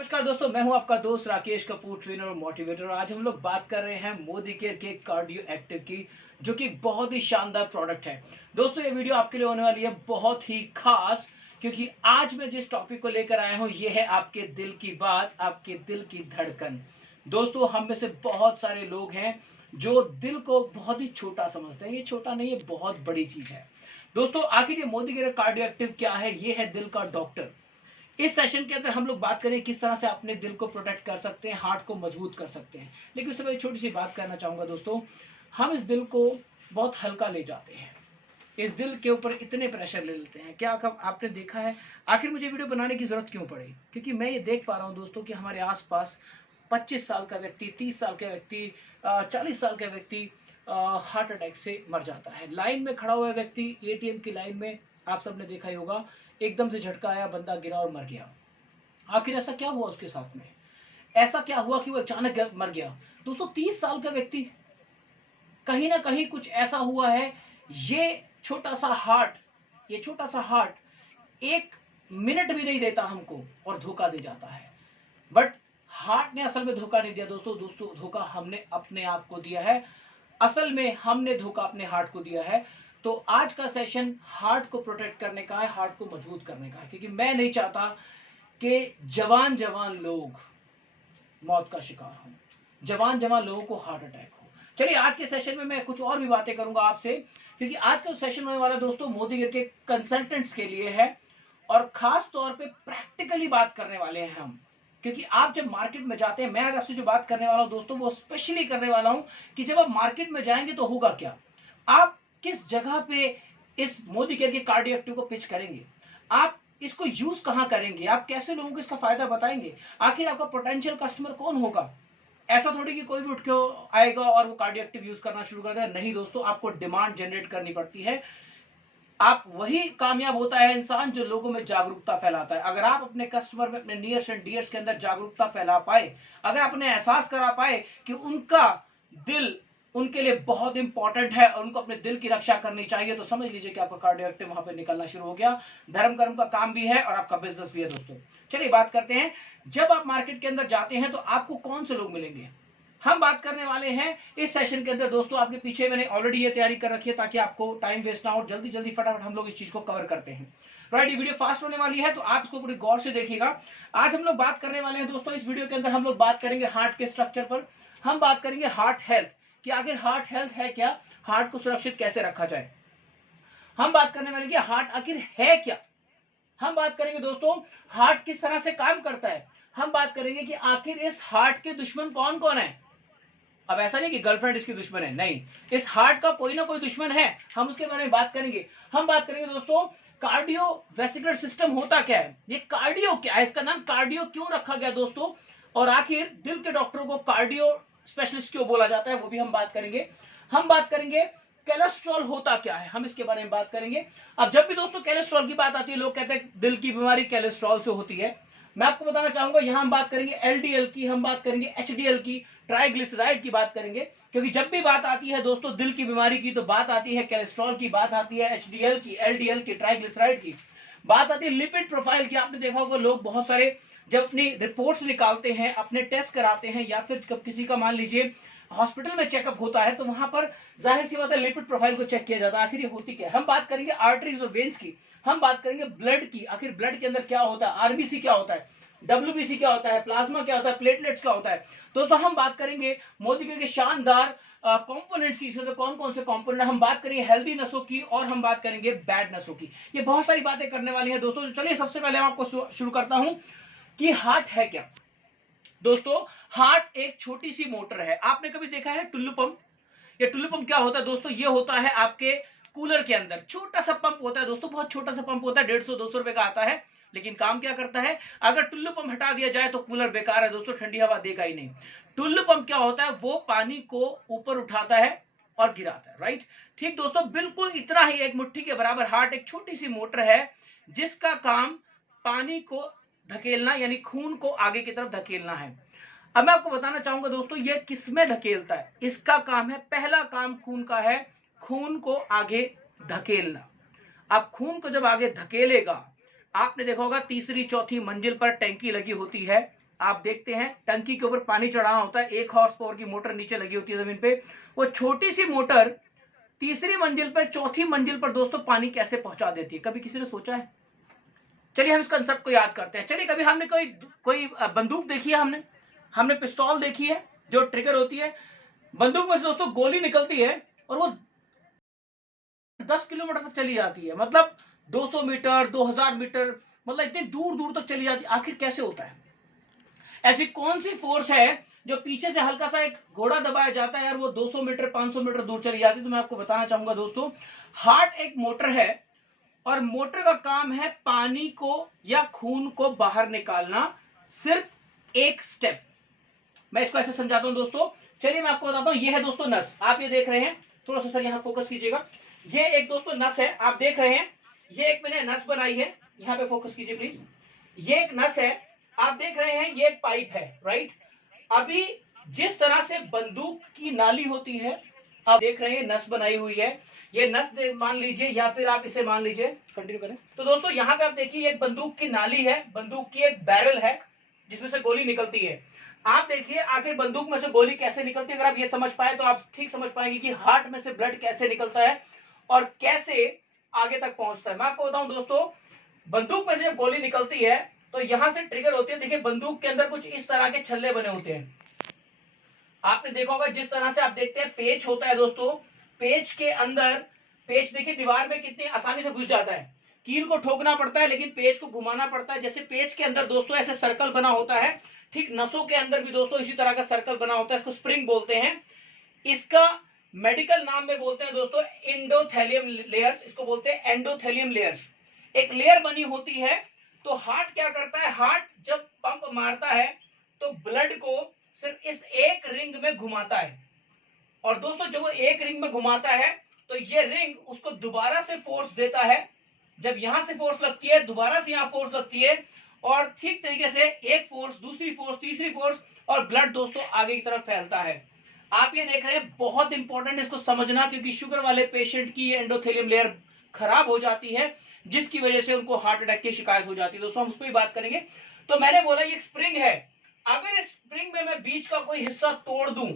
नमस्कार दोस्तों, मैं हूं आपका दोस्त राकेश कपूर, ट्रेनर और मोटिवेटर। और आज हम लोग बात कर रहे हैं मोदी केयर के कार्डियो एक्टिव की, जो कि बहुत ही शानदार प्रोडक्ट है। दोस्तों, ये वीडियो आपके लिए होने वाली है बहुत ही खास, क्योंकि आज मैं जिस टॉपिक को लेकर आया हूं ये है आपके दिल की बात, आपके दिल की धड़कन। दोस्तों, हम में से बहुत सारे लोग हैं जो दिल को बहुत ही छोटा समझते हैं। ये छोटा नहीं है, बहुत बड़ी चीज है। दोस्तों, आखिर ये मोदी केयर कार्डियो एक्टिव क्या है? ये है दिल का डॉक्टर। इस सेशन के अंदर हम लोग बात करें किस तरह से अपने दिल को प्रोटेक्ट कर सकते हैं, हार्ट को मजबूत कर सकते हैं। लेकिन उससे पहले छोटी सी बात करना चाहूंगा दोस्तों, हम इस दिल को बहुत हल्का ले जाते हैं। इस दिल के ऊपर इतने प्रेशर ले लेते हैं। क्या आपने देखा है? आखिर मुझे वीडियो बनाने की जरूरत क्यों पड़ी? क्योंकि मैं ये देख पा रहा हूँ दोस्तों कि हमारे आसपास 25 साल का व्यक्ति, 30 साल का व्यक्ति, 40 साल का व्यक्ति हार्ट अटैक से मर जाता है। लाइन में खड़ा हुआ व्यक्ति, एटीएम की लाइन में, आप सबने देखा ही होगा, एकदम से झटका आया, बंदा गिरा और मर गया। आखिर ऐसा क्या हुआ उसके साथ में? ऐसा क्या हुआ कि वो अचानक मर गया? दोस्तों, 30 साल का व्यक्ति, कहीं ना कहीं कुछ ऐसा हुआ है। ये छोटा सा हार्ट, ये छोटा सा हार्ट 1 मिनट भी नहीं देता हमको और धोखा दे जाता है। बट हार्ट ने असल में धोखा नहीं दिया दोस्तों, धोखा हमने अपने आप को दिया है। असल में हमने धोखा अपने हार्ट को दिया है। तो आज का सेशन हार्ट को प्रोटेक्ट करने का है, हार्ट को मजबूत करने का है, क्योंकि मैं नहीं चाहता कि जवान जवान लोग मौत का शिकार हों, जवान जवान लोगों को हार्ट अटैक हो। चलिए, आज के सेशन में मैं कुछ और भी बातें करूंगा आपसे, क्योंकि आज का सेशन होने वाला दोस्तों मोदी केयर के कंसल्टेंट्स के लिए है। और खास तौर पे प्रैक्टिकली बात करने वाले हैं हम, क्योंकि आप जब मार्केट में जाते हैं, मैं आज आपसे जो बात करने वाला हूं दोस्तों, वो स्पेशली करने वाला हूं कि जब आप मार्केट में जाएंगे तो होगा क्या, आप किस जगह पे इस मोदी केयर के कार्डियो एक्टिव को पिच करेंगे, आप इसको यूज कहां करेंगे, आप कैसे लोगों को इसका फायदा बताएंगे, आखिर आपका पोटेंशियल कस्टमर कौन होगा। ऐसा थोड़ी कि कोई भी उठ के आएगा और वो कार्डियो एक्टिव यूज करना शुरू कर देगा। नहीं दोस्तों, आपको डिमांड जनरेट करनी पड़ती है। आप वही कामयाब होता है इंसान जो लोगों में जागरूकता फैलाता है। अगर आप अपने कस्टमर में, अपने नियर्स एंड डियर्स के अंदर जागरूकता फैला पाए, अगर आप उन्हें एहसास करा पाए कि उनका दिल उनके लिए बहुत इंपॉर्टेंट है और उनको अपने दिल की रक्षा करनी चाहिए, तो समझ लीजिए कि आपका कार्डियो एक्टिव वहां पे निकलना शुरू हो गया। धर्म कर्म का काम भी है और आपका बिजनेस भी है दोस्तों। चलिए बात करते हैं, जब आप मार्केट के अंदर जाते हैं तो आपको कौन से लोग मिलेंगे। हम बात करने वाले हैं इस सेशन के अंदर दोस्तों, आपके पीछे मैंने ऑलरेडी ये तैयारी कर रखी है ताकि आपको टाइम वेस्ट ना हो, जल्दी जल्दी फटाफट हम लोग इस चीज को कवर करते हैं। राइट, ये वीडियो फास्ट होने वाली है तो आप इसको पूरी गौर से देखिएगा। आज हम लोग बात करने वाले हैं दोस्तों, इस वीडियो के अंदर हम लोग बात करेंगे हार्ट के स्ट्रक्चर पर। हम बात करेंगे हार्ट हेल्थ कि आखिर हार्ट हेल्थ है क्या, हार्ट को सुरक्षित कैसे रखा जाए। हम बात करने वाले कि हार्ट आखिर है क्या। हम बात करेंगे दोस्तों हार्ट किस तरह से काम करता है। हम बात करेंगे कि आखिर इस हार्ट के दुश्मन कौन कौन है। अब ऐसा नहीं कि गर्लफ्रेंड इसकी दुश्मन है, नहीं, इस हार्ट का कोई ना कोई दुश्मन है, हम उसके बारे में बात करेंगे। हम बात करेंगे दोस्तों कार्डियो वेसिकुलर सिस्टम होता क्या है, ये कार्डियो क्या है, इसका नाम कार्डियो क्यों रखा गया दोस्तों, और आखिर दिल के डॉक्टरों को कार्डियो स्पेशलिस्ट क्यों बोला जाता है, वो भी हम बात करेंगे। हम बात करेंगे कोलेस्ट्रॉल होता क्या है, हम इसके बारे में बात करेंगे। अब जब भी दोस्तों कोलेस्ट्रॉल की बात आती है, लोग कहते हैं दिल की बीमारी कोलेस्ट्रॉल से होती है। मैं आपको बताना चाहूंगा, यहां हम बात करेंगे एलडीएल की, हम बात करेंगे एचडीएल की, ट्राइग्लिसराइड की बात करेंगे। क्योंकि जब भी बात आती है दोस्तों दिल की बीमारी की, तो बात आती है कोलेस्ट्रॉल की, बात आती है एचडीएल की, एलडीएल की, ट्राइग्लिसराइड की, बात आती है लिपिड प्रोफाइल की। आपने देखा होगा लोग बहुत सारे जब अपनी रिपोर्ट्स निकालते हैं, अपने टेस्ट कराते हैं, या फिर जब किसी का मान लीजिए हॉस्पिटल में चेकअप होता है, तो वहां पर जाहिर सी बात है लिपिड प्रोफाइल को चेक किया जाता है, आखिर ये होती क्या है। हम बात करेंगे आर्टरीज और वेन्स की, हम बात करेंगे ब्लड की, आखिर ब्लड के अंदर क्या होता है, आरबीसी क्या होता है, डब्ल्यूबीसी क्या होता है, प्लाज्मा क्या होता है, प्लेटलेट्स क्या होता है। दोस्तों, हम बात करेंगे मोदी के शानदार कंपोनेंट्स की, इसमें कौन कौन से कंपोनेंट, हम बात करेंगे हेल्दी नसों की और हम बात करेंगे बैड नसों की। ये बहुत सारी बातें करने वाली है दोस्तों। तो चलिए सबसे पहले मैं आपको शुरू करता हूं कि हार्ट है क्या। दोस्तों, हार्ट एक छोटी सी मोटर है। आपने कभी देखा है टुल्लू पंप? ये टुल्लू पंप क्या होता है दोस्तों, ये होता है आपके कूलर के अंदर, छोटा सा पंप होता है दोस्तों, बहुत छोटा सा पंप होता है, 150-200 रुपए का आता है। लेकिन काम क्या करता है, अगर टुल्लू पंप हटा दिया जाए तो कूलर बेकार है दोस्तों, ठंडी हवा देगा ही नहीं। टुल्लू पंप क्या होता है, वो पानी को ऊपर उठाता है और गिराता है। राइट, ठीक दोस्तों, बिल्कुल इतना ही, एक मुट्ठी के बराबर हार्ट एक छोटी सी मोटर है जिसका काम पानी को धकेलना, यानी खून को आगे की तरफ धकेलना है। अब मैं आपको बताना चाहूंगा दोस्तों ये किसमें धकेलता है। इसका काम है, पहला काम खून का है, खून को आगे धकेलना। अब खून को जब आगे धकेलेगा, आपने देखा होगा तीसरी चौथी मंजिल पर टैंकी लगी होती है, आप देखते हैं टंकी के ऊपर पानी चढ़ाना होता है, 1 हॉर्स पावर की मोटर नीचे लगी होती है जमीन पे। वो छोटी सी मोटर तीसरी मंजिल पर, चौथी मंजिल पर दोस्तों पानी कैसे पहुंचा देती है, कभी किसी ने सोचा है? चलिए हम इस कंसेप्ट को याद करते हैं। चलिए कभी हमने कोई बंदूक देखी है, हमने पिस्तौल देखी है जो ट्रिगर होती है, बंदूक में से दोस्तों गोली निकलती है और वो 10 किलोमीटर तक चली जाती है, मतलब 200 मीटर, 2000 मीटर, मतलब इतनी दूर दूर तक चली जाती है। आखिर कैसे होता है? ऐसी कौन सी फोर्स है जो पीछे से हल्का सा एक घोड़ा दबाया जाता है यार, वो 200 मीटर 500 मीटर दूर चली जाती है? तो मैं आपको बताना चाहूंगा दोस्तों, हार्ट एक मोटर है और मोटर का काम है पानी को या खून को बाहर निकालना, सिर्फ एक स्टेप। मैं इसको ऐसे समझाता हूं दोस्तों, चलिए मैं आपको बताता हूं। ये है दोस्तों नस, आप ये देख रहे हैं, थोड़ा सा सर यहां फोकस कीजिएगा। ये एक दोस्तों नस है, आप देख रहे हैं, ये एक मैंने नस बनाई है, यहां पे फोकस कीजिए प्लीज। ये एक नस है, आप देख रहे हैं, ये एक पाइप है, राइट। अभी जिस तरह से बंदूक की नाली होती है, आप देख रहे हैं नस बनाई हुई है, ये नस मान लीजिए या फिर आप इसे मान लीजिए, कंटिन्यू करें। तो दोस्तों यहाँ पे आप देखिए एक बंदूक की नाली है, बंदूक की एक बैरल है जिसमें से गोली निकलती है। आप देखिए आखिर बंदूक में से गोली कैसे निकलती है, अगर आप ये समझ पाए तो आप ठीक समझ पाएंगे कि हार्ट में से ब्लड कैसे निकलता है और कैसे आगे तक पहुंचता है। मैं आपको बताऊं दोस्तों, बंदूक में से जब गोली निकलती है तो यहां से ट्रिगर होती है। देखिए बंदूक के अंदर कुछ इस तरह के छल्ले बने होते हैं, आपने देखा होगा, जिस तरह से आप देखते हैं पेच होता है दोस्तों, पेच के अंदर, पेच देखिए दीवार में कितनी आसानी से घुस जाता है, कील को ठोकना पड़ता है लेकिन पेच को घुमाना पड़ता है। जैसे पेच के अंदर दोस्तों ऐसे सर्कल बना होता है, ठीक नसों के अंदर भी दोस्तों इसी तरह का सर्कल बना होता है, इसको स्प्रिंग बोलते हैं। इसका मेडिकल नाम में बोलते हैं दोस्तों एंडोथेलियम लेयर्स, इसको बोलते हैं एंडोथेलियम लेयर्स। एक लेयर बनी होती है। तो हार्ट क्या करता है, हार्ट जब पंप मारता है तो ब्लड को सिर्फ इस एक रिंग में घुमाता है, और दोस्तों जब वो एक रिंग में घुमाता है तो ये रिंग उसको दोबारा से फोर्स देता है। जब यहां से फोर्स लगती है, दोबारा से यहां फोर्स लगती है, और ठीक तरीके से एक फोर्स, दूसरी फोर्स, तीसरी फोर्स, और ब्लड दोस्तों आगे की तरफ फैलता है। आप ये देख रहे हैं, बहुत इंपॉर्टेंट इसको समझना, क्योंकि शुगर वाले पेशेंट की एंडोथेलियम लेयर खराब हो जाती है जिसकी वजह से उनको हार्ट अटैक की शिकायत हो जाती है। दोस्तों हम उस पर भी बात करेंगे। तो मैंने बोला ये एक स्प्रिंग है, अगर इस स्प्रिंग में मैं बीच का कोई हिस्सा तोड़ दूं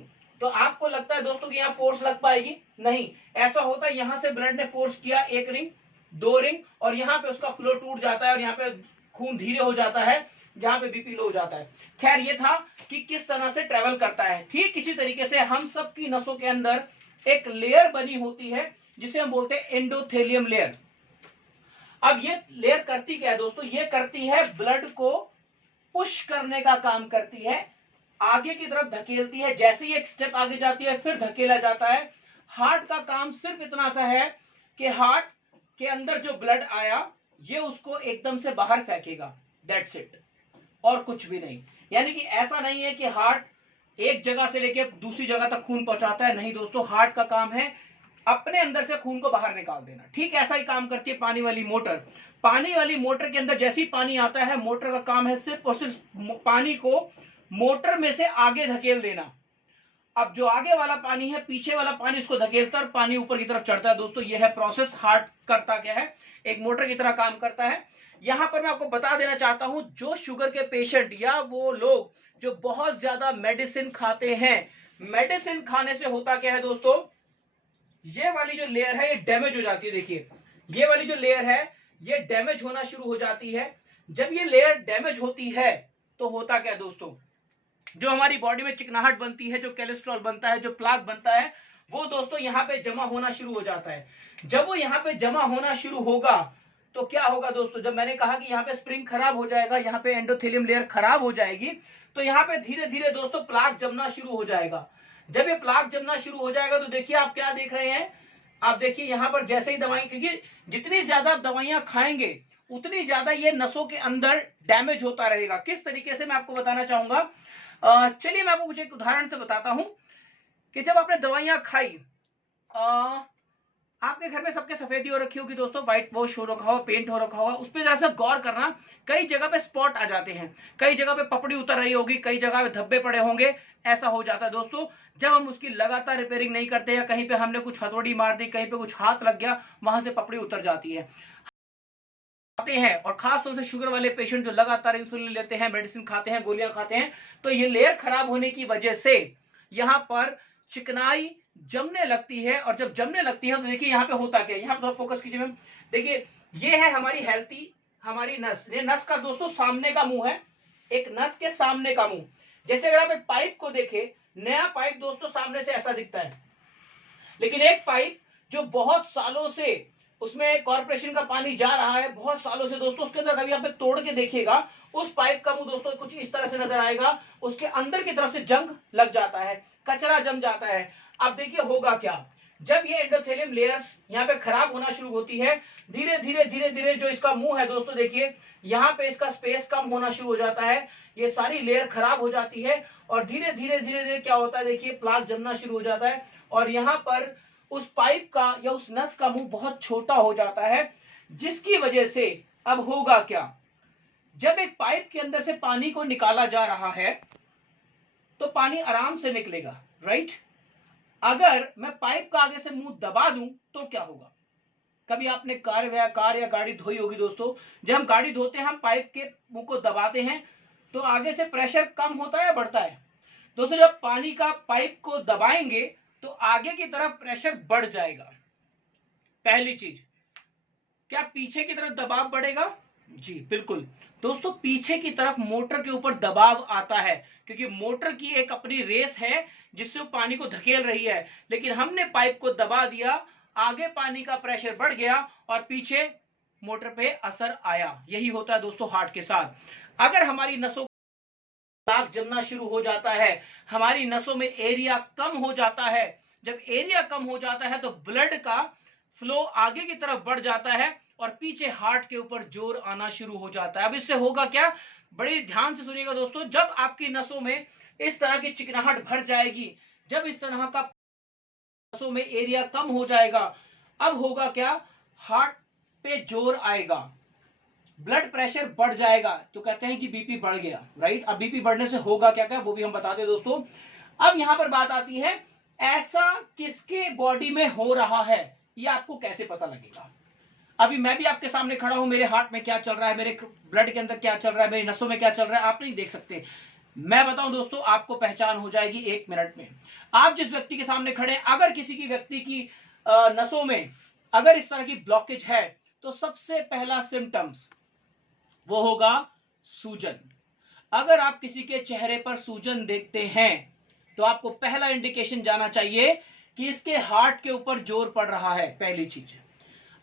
तो आपको लगता है दोस्तों कि यहां फोर्स लग पाएगी? नहीं, ऐसा होता है यहां से ब्लड ने फोर्स किया, एक रिंग, दो रिंग, और यहां पे उसका फ्लो टूट जाता है और यहां पे खून धीरे हो जाता है, जहां पे बीपी लो हो जाता है। खैर ये था कि किस तरह से ट्रेवल करता है। ठीक इसी तरीके से हम सब की नसों के अंदर एक लेयर बनी होती है जिसे हम बोलते हैं एंडोथेलियम लेयर। अब ये लेयर करती क्या है दोस्तों, ये करती है ब्लड को पुश करने का काम करती है, आगे की तरफ धकेलती है। जैसे ही एक स्टेप आगे जाती है फिर धकेला जाता है। हार्ट का काम सिर्फ इतना सा है कि हार्ट के अंदर जो ब्लड आया ये उसको एकदम से बाहर फेंकेगा, दैट्स इट, और कुछ भी नहीं। यानी कि ऐसा नहीं है कि हार्ट एक जगह से लेके दूसरी जगह तक खून पहुंचाता है, नहीं दोस्तों, हार्ट का काम है अपने अंदर से खून को बाहर निकाल देना। ठीक ऐसा ही काम करती है पानी वाली मोटर। पानी वाली मोटर के अंदर जैसे ही पानी आता है, मोटर का काम है सिर्फ और सिर्फ पानी को मोटर में से आगे धकेल देना। अब जो आगे वाला पानी है, पीछे वाला पानी उसको धकेलता है और पानी ऊपर की तरफ चढ़ता है। दोस्तों यह है प्रोसेस। हार्ट करता क्या है, एक मोटर की तरह काम करता है। यहां पर मैं आपको बता देना चाहता हूं, जो शुगर के पेशेंट या वो लोग जो बहुत ज्यादा मेडिसिन खाते हैं, मेडिसिन खाने से होता क्या है दोस्तों, ये वाली जो लेयर है ये डैमेज हो जाती है। देखिए ये वाली जो लेयर है ये डैमेज होना शुरू हो जाती है। जब ये लेयर डैमेज होती है तो होता क्या है दोस्तों, जो हमारी बॉडी में चिकनाहट बनती है, जो कोलेस्ट्रॉल बनता है, जो प्लाक बनता है, वो दोस्तों यहाँ पे जमा होना शुरू हो जाता है। जब वो यहाँ पे जमा होना शुरू होगा तो क्या होगा दोस्तों, जब मैंने कहा कि यहाँ पे स्प्रिंग खराब हो जाएगा, यहाँ पे एंडोथेलियम लेयर खराब हो जाएगी, तो यहाँ पे धीरे धीरे दोस्तों प्लाक जमना शुरू हो जाएगा। जब ये प्लाक जमना शुरू हो जाएगा तो देखिए आप क्या देख रहे हैं, आप देखिए यहाँ पर जैसे ही दवाई, क्योंकि जितनी ज्यादा आप दवाइयां खाएंगे उतनी ज्यादा ये नसों के अंदर डैमेज होता रहेगा। किस तरीके से मैं आपको बताना चाहूंगा, चलिए मैं आपको कुछ एक उदाहरण से बताता हूं कि जब आपने दवाइयां खाई, आपके घर में सबके सफेदी हो रखी होगी दोस्तों, व्हाइट वॉश हो रखा होगा, पेंट हो रखा होगा, उस पर जरा सा गौर करना, कई जगह पे स्पॉट आ जाते हैं, कई जगह पे पपड़ी उतर रही होगी, कई जगह पे धब्बे पड़े होंगे। ऐसा हो जाता है दोस्तों जब हम उसकी लगातार रिपेयरिंग नहीं करते, या कहीं पे हमने कुछ हथौड़ी मार दी, कहीं पे कुछ हाथ लग गया, वहां से पपड़ी उतर जाती है। हैं, और खास तौर से शुगर वाले पेशेंट जो लगातार इंसुलिन लेते हैं, मेडिसिन खाते हैं, गोलियां खाते हैं, तो ये लेयर खराब होने की वजह से यहाँ पर चिकनाई जमने लगती है। और जब जमने लगती है तो देखिए यहाँ पे होता क्या है, यहाँ पर फोकस कीजिए मैम। देखिए ये है हमारी हेल्थी हमारी नस, ये नस का दोस्तों सामने का मुंह है, एक नस के सामने का मुंह। जैसे अगर आप एक पाइप को देखें, नया पाइप दोस्तों सामने से ऐसा दिखता है, लेकिन एक पाइप जो बहुत सालों से उसमें कॉर्पोरेशन का पानी जा रहा है, बहुत सालों से दोस्तों, उसके अंदर कभी आप तोड़ के देखिएगा, उस पाइप का मुंह दोस्तों कुछ इस तरह से नजर आएगा, उसके अंदर की तरफ से जंग लग जाता है, कचरा जम जाता है। अब देखिए होगा क्या, जब ये एंडोथेलियम लेयर्स यहाँ पे खराब होना शुरू होती है, धीरे धीरे धीरे धीरे जो इसका मुंह है दोस्तों, देखिए यहाँ पे इसका स्पेस कम होना शुरू हो जाता है, ये सारी लेयर खराब हो जाती है, और धीरे धीरे धीरे धीरे क्या होता है, देखिए प्लाक जमना शुरू हो जाता है, और यहाँ पर उस पाइप का या उस नस का मुंह बहुत छोटा हो जाता है, जिसकी वजह से अब होगा क्या, जब एक पाइप के अंदर से पानी को निकाला जा रहा है तो पानी आराम से निकलेगा, राइट। अगर मैं पाइप का आगे से मुंह दबा दूं तो क्या होगा। कभी आपने कार या गाड़ी धोई होगी दोस्तों, जब हम गाड़ी धोते हैं हम पाइप के मुंह को दबाते हैं तो आगे से प्रेशर कम होता है या बढ़ता है दोस्तों। जब पानी का पाइप को दबाएंगे तो आगे की तरफ प्रेशर बढ़ जाएगा। पहली चीज, क्या पीछे की तरफ दबाव बढ़ेगा? जी बिल्कुल दोस्तों, पीछे की तरफ मोटर के ऊपर दबाव आता है, क्योंकि मोटर की एक अपनी रेस है जिससे वो पानी को धकेल रही है, लेकिन हमने पाइप को दबा दिया, आगे पानी का प्रेशर बढ़ गया और पीछे मोटर पे असर आया। यही होता है दोस्तों हार्ट के साथ। अगर हमारी नसों प्लाक जमना शुरू हो जाता है, हमारी नसों में एरिया कम हो जाता है, जब एरिया कम हो जाता है तो ब्लड का फ्लो आगे की तरफ बढ़ जाता है और पीछे हार्ट के ऊपर जोर आना शुरू हो जाता है। अब इससे होगा क्या, बड़े ध्यान से सुनिएगा दोस्तों, जब आपकी नसों में इस तरह की चिकनाहट भर जाएगी, जब इस तरह का नसों में एरिया कम हो जाएगा, अब होगा क्या, हार्ट पे जोर आएगा, ब्लड प्रेशर बढ़ जाएगा, तो कहते हैं कि बीपी बढ़ गया, राइट। अब बीपी बढ़ने से होगा क्या क्या वो भी हम बताते हैं दोस्तों। अब यहां पर बात आती है, ऐसा किसके बॉडी में हो रहा है, ये आपको कैसे पता लगेगा। अभी मैं भी आपके सामने खड़ा हूं, मेरे हार्ट में क्या चल रहा है, मेरे ब्लड के अंदर क्या चल रहा है, मेरी नसों में क्या चल रहा है, आप नहीं देख सकते। मैं बताऊं दोस्तों, आपको पहचान हो जाएगी 1 मिनट में। आप जिस व्यक्ति के सामने खड़े हैं, अगर किसी की व्यक्ति की नसों में अगर इस तरह की ब्लॉकेज है तो सबसे पहला सिम्टम्स वो होगा सूजन। अगर आप किसी के चेहरे पर सूजन देखते हैं तो आपको पहला इंडिकेशन जाना चाहिए कि इसके हार्ट के ऊपर जोर पड़ रहा है, पहली चीज।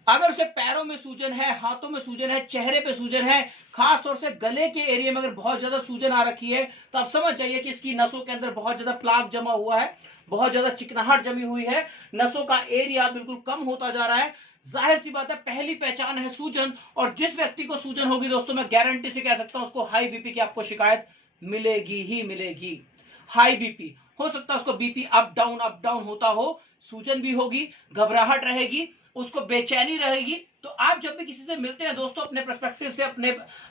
अगर उसके पैरों में सूजन है, हाथों में सूजन है, चेहरे पे सूजन है, खास तौर से गले के एरिया में अगर बहुत ज्यादा सूजन आ रखी है, तो आप समझ जाइए कि इसकी नसों के अंदर बहुत ज्यादा प्लाक जमा हुआ है, बहुत ज्यादा चिकनाहट जमी हुई है, नसों का एरिया बिल्कुल कम होता जा रहा है। जाहिर सी बात है, पहली पहचान है सूजन, और जिस व्यक्ति को सूजन होगी दोस्तों, मैं गारंटी से कह सकता हूं उसको हाई बीपी की आपको शिकायत मिलेगी ही मिलेगी। हाई बीपी हो सकता है, उसको बीपी अप डाउन होता हो, सूजन भी होगी, घबराहट रहेगी, उसको बेचैनी रहेगी। तो आप जब भी किसी से मिलते हैं दोस्तों, अपने पर्सपेक्टिव से आप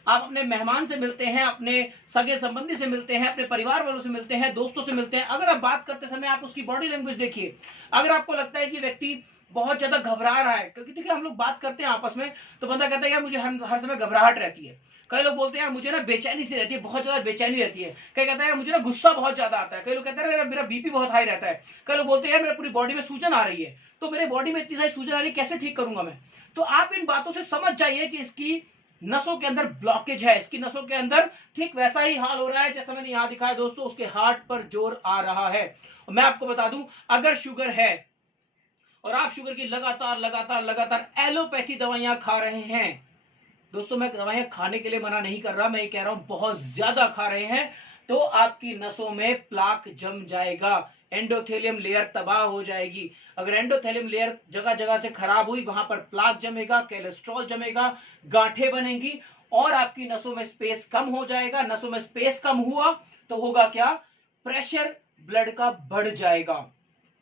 अपने मेहमान से मिलते हैं, अपने सगे संबंधी से मिलते हैं, अपने परिवार वालों से मिलते हैं, दोस्तों से मिलते हैं, अगर आप बात करते समय आप उसकी बॉडी लैंग्वेज देखिए। अगर आपको लगता है कि व्यक्ति बहुत ज्यादा घबरा रहा है, क्योंकि देखिए हम लोग बात करते हैं आपस में, तो बंदा कहता है यार मुझे हर समय घबराहट रहती है, कई लोग बोलते हैं यार मुझे ना बेचैनी सी रहती है, बहुत ज्यादा बेचैनी रहती है, कई कहता है यार मुझे ना गुस्सा बहुत ज्यादा आता है, कई लोग कहते हैं मेरा बीपी बहुत हाई रहता है, कई लोग बोलते हैं यार मेरे पूरी बॉडी में सूजन आ रही है, तो मेरे बॉडी में इतनी सारी सूजन आ रही है, कैसे ठीक करूंगा मैं। तो आप इन बातों से समझ जाइए कि इसकी नसों के अंदर ब्लॉकेज है, इसकी नसों के अंदर ठीक वैसा ही हाल हो रहा है जैसा मैंने यहां दिखाया दोस्तों, उसके हार्ट पर जोर आ रहा है। और मैं आपको बता दूं, अगर शुगर है और आप शुगर की लगातार एलोपैथी दवाइयां खा रहे हैं दोस्तों, मैं दवाइयां खाने के लिए मना नहीं कर रहा, मैं ये कह रहा हूं बहुत ज्यादा खा रहे हैं तो आपकी नसों में प्लाक जम जाएगा, एंडोथेलियम लेयर तबाह हो जाएगी। अगर एंडोथेलियम लेयर जगह जगह से खराब हुई, वहां पर प्लाक जमेगा, कोलेस्ट्रॉल जमेगा, गांठें बनेंगी और आपकी नसों में स्पेस कम हो जाएगा। नसों में स्पेस कम हुआ तो होगा क्या, प्रेशर ब्लड का बढ़ जाएगा।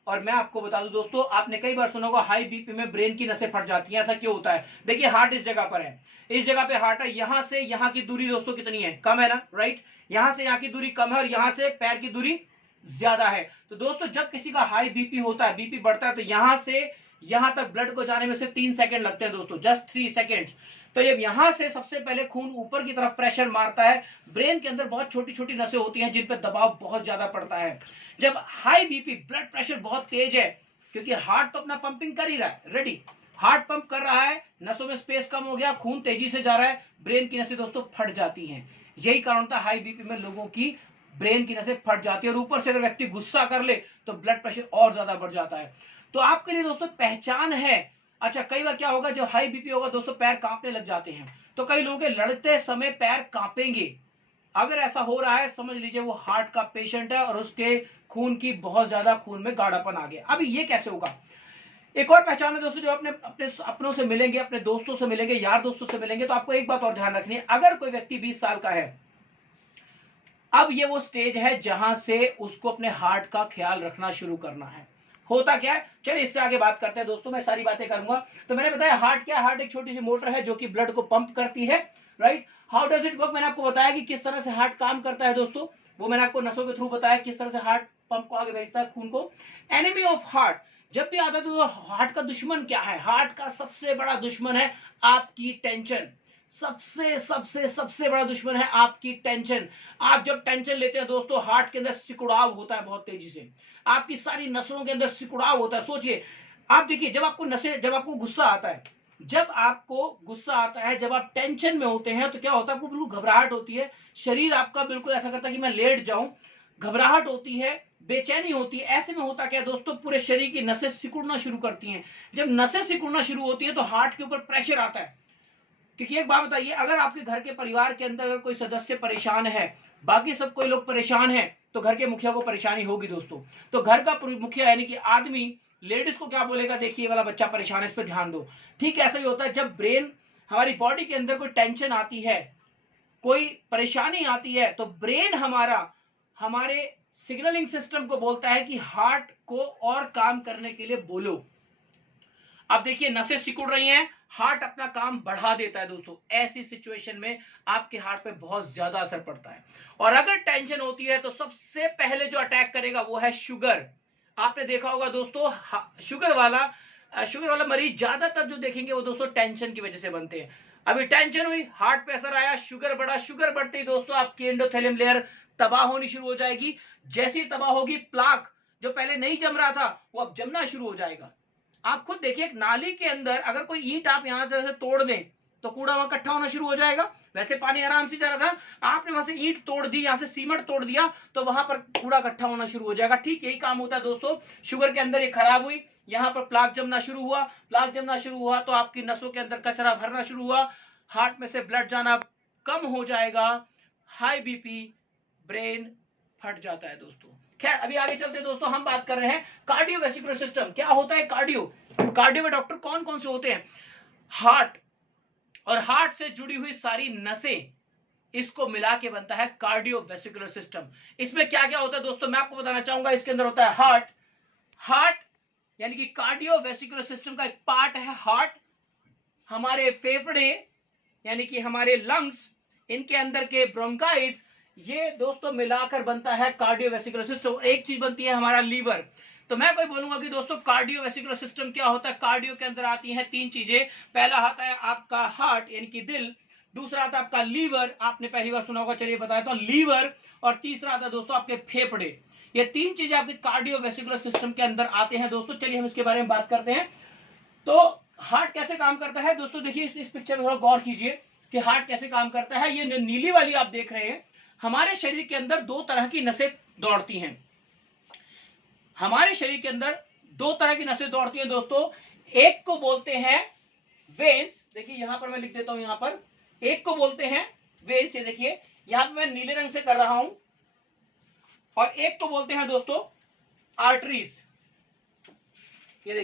और मैं आपको बता दूं दोस्तों, आपने कई बार सुना होगा हाई बीपी में ब्रेन की नसें फट जाती हैं, ऐसा क्यों होता है। देखिए हार्ट इस जगह पर है, इस जगह पे हार्ट है, यहां से यहां की दूरी दोस्तों कितनी है, कम है ना, राइट। यहां से यहां की दूरी कम है और यहां से पैर की दूरी ज्यादा है। तो दोस्तों जब किसी का हाई बीपी होता है, बीपी बढ़ता है, तो यहां से यहां तक ब्लड को जाने में से 3 सेकंड लगते हैं दोस्तों, जस्ट 3 सेकंड्स। तो जब यहां से सबसे पहले खून ऊपर की तरफ प्रेशर मारता है, ब्रेन के अंदर बहुत छोटी छोटी नसें होती हैं जिन पर दबाव बहुत ज्यादा पड़ता है। जब हाई बीपी, ब्लड प्रेशर बहुत तेज है, क्योंकि हार्ट तो अपना पंपिंग कर ही रहा है, रेडी, हार्ट पंप कर रहा है, नसों में स्पेस कम हो गया, खून तेजी से जा रहा है, ब्रेन की नसें दोस्तों फट जाती हैं। यही कारण था हाई बीपी में लोगों की ब्रेन की नसें फट जाती है। और ऊपर से अगर व्यक्ति गुस्सा कर ले तो ब्लड प्रेशर और ज्यादा बढ़ जाता है। तो आपके लिए दोस्तों पहचान है। अच्छा, कई बार क्या होगा, जब हाई बीपी होगा दोस्तों पैर कांपने लग जाते हैं, तो कई लोगों के लड़ते समय पैर कांपेंगे। अगर ऐसा हो रहा है समझ लीजिए वो हार्ट का पेशेंट है और उसके खून की बहुत ज्यादा खून में गाढ़ापन आ गया। अभी ये कैसे होगा? एक और पहचान है दोस्तों, जब अपने अपने अपनों से मिलेंगे, अपने दोस्तों से मिलेंगे, यार दोस्तों से मिलेंगे, तो आपको एक बात और ध्यान रखनी है। अगर कोई व्यक्ति 20 साल का है, अब ये वो स्टेज है जहां से उसको अपने हार्ट का ख्याल रखना शुरू करना है। होता क्या है, चलिए इससे आगे बात करते हैं दोस्तों, मैं सारी बातें करूंगा। तो मैंने बताया हार्ट क्या है, हार्ट एक छोटी सी मोटर है जो कि ब्लड को पंप करती है, right. How does it work, मैंने आपको बताया कि किस तरह से हार्ट काम करता है दोस्तों, वो मैंने आपको नसों के थ्रू बताया किस तरह से हार्ट पंप को आगे भेजता है खून को। एनिमी ऑफ हार्ट जब भी आता है तो हार्ट का दुश्मन क्या है? हार्ट का सबसे बड़ा दुश्मन है आपकी टेंशन। सबसे सबसे सबसे बड़ा दुश्मन है आपकी टेंशन। आप जब टेंशन लेते हैं दोस्तों, हार्ट के अंदर सिकुड़ाव होता है बहुत तेजी से, आपकी सारी नसों के अंदर सिकुड़ाव होता है। सोचिए, आप देखिए, जब आपको गुस्सा आता है, जब आप टेंशन में होते हैं तो क्या होता है, आपको बिल्कुल घबराहट होती है, शरीर आपका बिल्कुल ऐसा करता है कि मैं लेट जाऊं, घबराहट होती है, बेचैनी होती है। ऐसे में होता क्या है दोस्तों, पूरे शरीर की नसें सिकुड़ना शुरू करती हैं। जब नसें सिकुड़ना शुरू होती है तो हार्ट के ऊपर प्रेशर आता है। क्योंकि एक बात बताइए, अगर आपके घर के परिवार के अंदर अगर कोई सदस्य परेशान है, बाकी सब कोई लोग परेशान है, तो घर के मुखिया को परेशानी होगी दोस्तों। तो घर का मुखिया यानी कि आदमी लेडीज को क्या बोलेगा, देखिए ये वाला बच्चा परेशान है, इस पर ध्यान दो। ठीक ऐसा ही होता है, जब ब्रेन, हमारी बॉडी के अंदर कोई टेंशन आती है, कोई परेशानी आती है, तो ब्रेन हमारे सिग्नलिंग सिस्टम को बोलता है कि हार्ट को और काम करने के लिए बोलो। अब देखिए नसें सिकुड़ रही हैं, हार्ट अपना काम बढ़ा देता है दोस्तों। ऐसी सिचुएशन में आपके हार्ट पे बहुत ज्यादा असर पड़ता है। और अगर टेंशन होती है तो सबसे पहले जो अटैक करेगा वो है शुगर। आपने देखा होगा दोस्तों, शुगर वाला मरीज ज्यादातर जो देखेंगे वो दोस्तों टेंशन की वजह से बनते हैं। अभी टेंशन हुई, हार्ट पे असर आया, शुगर बढ़ा, शुगर बढ़ते ही दोस्तों आपकी एंडोथेलियम लेयर तबाह होनी शुरू हो जाएगी। जैसी तबाह होगी, प्लाक जो पहले नहीं जम रहा था वो अब जमना शुरू हो जाएगा। आप खुद देखिए, एक नाली के अंदर अगर कोई ईंट आप यहां से तोड़ दें तो कूड़ा वहां इकट्ठा होना शुरू हो जाएगा। वैसे पानी आराम से जा रहा था, आपने वहां से ईंट तोड़ दी, यहां से सीमेंट तोड़ दिया, तो वहां पर कूड़ा इकट्ठा होना शुरू हो जाएगा। ठीक यही काम होता है दोस्तों, शुगर के अंदर ये खराब हुई, यहां पर प्लाक जमना शुरू हुआ तो आपकी नसों के अंदर कचरा भरना शुरू हुआ, हार्ट में से ब्लड जाना कम हो जाएगा, हाई बीपी, ब्रेन फट जाता है दोस्तों। खैर अभी आगे चलते हैं दोस्तों, हम बात कर रहे हैं कार्डियोवैस्कुलर सिस्टम। क्या होता है कार्डियो में डॉक्टर कौन कौन से होते हैं? हार्ट और हार्ट से जुड़ी हुई सारी नसें, इसको मिला के बनता है कार्डियोवैस्कुलर सिस्टम। इसमें क्या क्या होता है दोस्तों मैं आपको बताना चाहूंगा। इसके अंदर होता है हार्ट यानी कि कार्डियोवैस्कुलर सिस्टम का एक पार्ट है हार्ट। हमारे फेफड़े यानी कि हमारे लंग्स, इनके अंदर के ब्रोंकाइज, ये दोस्तों मिलाकर बनता है कार्डियोवैस्कुलर सिस्टम। एक चीज बनती है हमारा लीवर। तो मैं कोई बोलूंगा कि दोस्तों कार्डियोवैस्कुलर सिस्टम क्या होता है। कार्डियो के अंदर आती हैं 3 चीजें। पहला आता है आपका हार्ट यानी कि दिल, दूसरा आता है आपका लीवर, आपने पहली बार सुना होगा, चलिए बताया तो लीवर, और तीसरा आता है दोस्तों आपके फेफड़े। ये 3 चीजें आपके कार्डियोवैस्कुलर सिस्टम के अंदर आते हैं दोस्तों। चलिए हम इसके बारे में बात करते हैं। तो हार्ट कैसे काम करता है दोस्तों, देखिए इस पिक्चर में थोड़ा गौर कीजिए कि हार्ट कैसे काम करता है। ये नीली वाली आप देख रहे हैं, हमारे शरीर के अंदर 2 तरह की नसें दौड़ती हैं। हमारे शरीर के अंदर 2 तरह की नसें दौड़ती हैं दोस्तों। एक को बोलते हैं वेन्स, देखिए यहां पर मैं लिख देता हूं, यहां पर एक को बोलते हैं वेन्स, ये देखिए यहां पर मैं नीले रंग से कर रहा हूं, और एक को बोलते हैं दोस्तों आर्टरीज। ये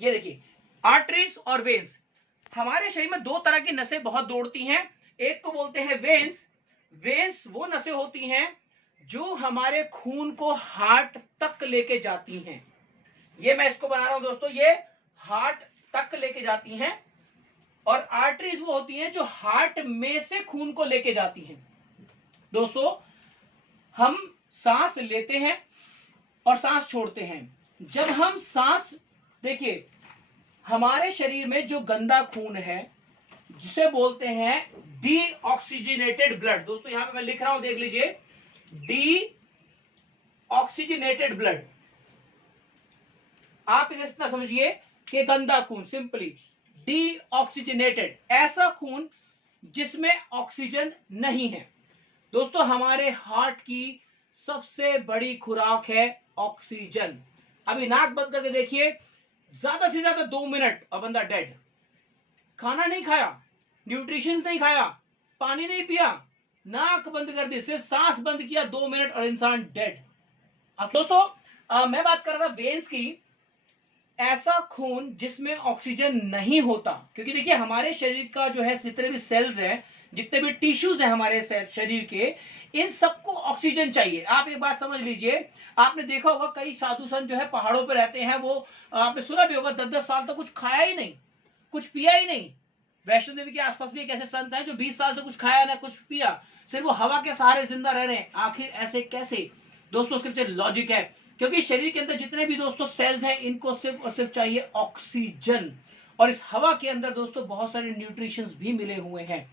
देखिए आर्टरीज और वेन्स। हमारे शरीर में 2 तरह की नसें बहुत दौड़ती हैं। एक को बोलते हैं वेन्स वो नसें होती हैं जो हमारे खून को हार्ट तक लेके जाती हैं। ये मैं इसको बना रहा हूं दोस्तों, ये हार्ट तक लेके जाती हैं। और आर्टरीज वो होती हैं जो हार्ट में से खून को लेके जाती हैं। दोस्तों हम सांस लेते हैं और सांस छोड़ते हैं। जब हम सांस देखिए हमारे शरीर में जो गंदा खून है जिसे बोलते हैं डीऑक्सीजनेटेड ब्लड। दोस्तों यहां पे मैं लिख रहा हूं, देख लीजिए, डीऑक्सीजनेटेड ब्लड। आप इसे इतना समझिए कि गंदा खून, सिंपली डीऑक्सीजनेटेड, ऐसा खून जिसमें ऑक्सीजन नहीं है। दोस्तों हमारे हार्ट की सबसे बड़ी खुराक है ऑक्सीजन। अभी नाक बंद करके देखिए, ज्यादा से ज्यादा 2 मिनट और बंदा डेड। खाना नहीं खाया, न्यूट्रिशन नहीं खाया, पानी नहीं पिया, नाक बंद कर दी, सिर्फ सांस बंद किया, 2 मिनट और इंसान डेड। दोस्तों मैं बात कर रहा था वेन्स की, ऐसा खून जिसमें ऑक्सीजन नहीं होता। क्योंकि देखिए हमारे शरीर का जो है जितने भी सेल्स हैं, जितने भी टिश्यूज हैं हमारे शरीर के, इन सबको ऑक्सीजन चाहिए। आप एक बात समझ लीजिए, आपने देखा होगा कई साधु संत जो है पहाड़ों पर रहते हैं, वो आपने सुना भी होगा 10-10 साल तक कुछ खाया ही नहीं, कुछ पिया ही नहीं। वैष्णो देवी के आसपास भी एक ऐसे संत हैं जो 20 साल से कुछ खाया ना कुछ पिया, सिर्फ वो हवा के सहारे जिंदा रह रहे हैं। आखिर ऐसे कैसे? दोस्तों उसके पीछे लॉजिक है, क्योंकि शरीर के अंदर जितने भी दोस्तों सेल्स हैं, इनको सिर्फ और सिर्फ चाहिए ऑक्सीजन। और इस हवा के अंदर दोस्तों बहुत सारे न्यूट्रिशंस भी मिले हुए हैं।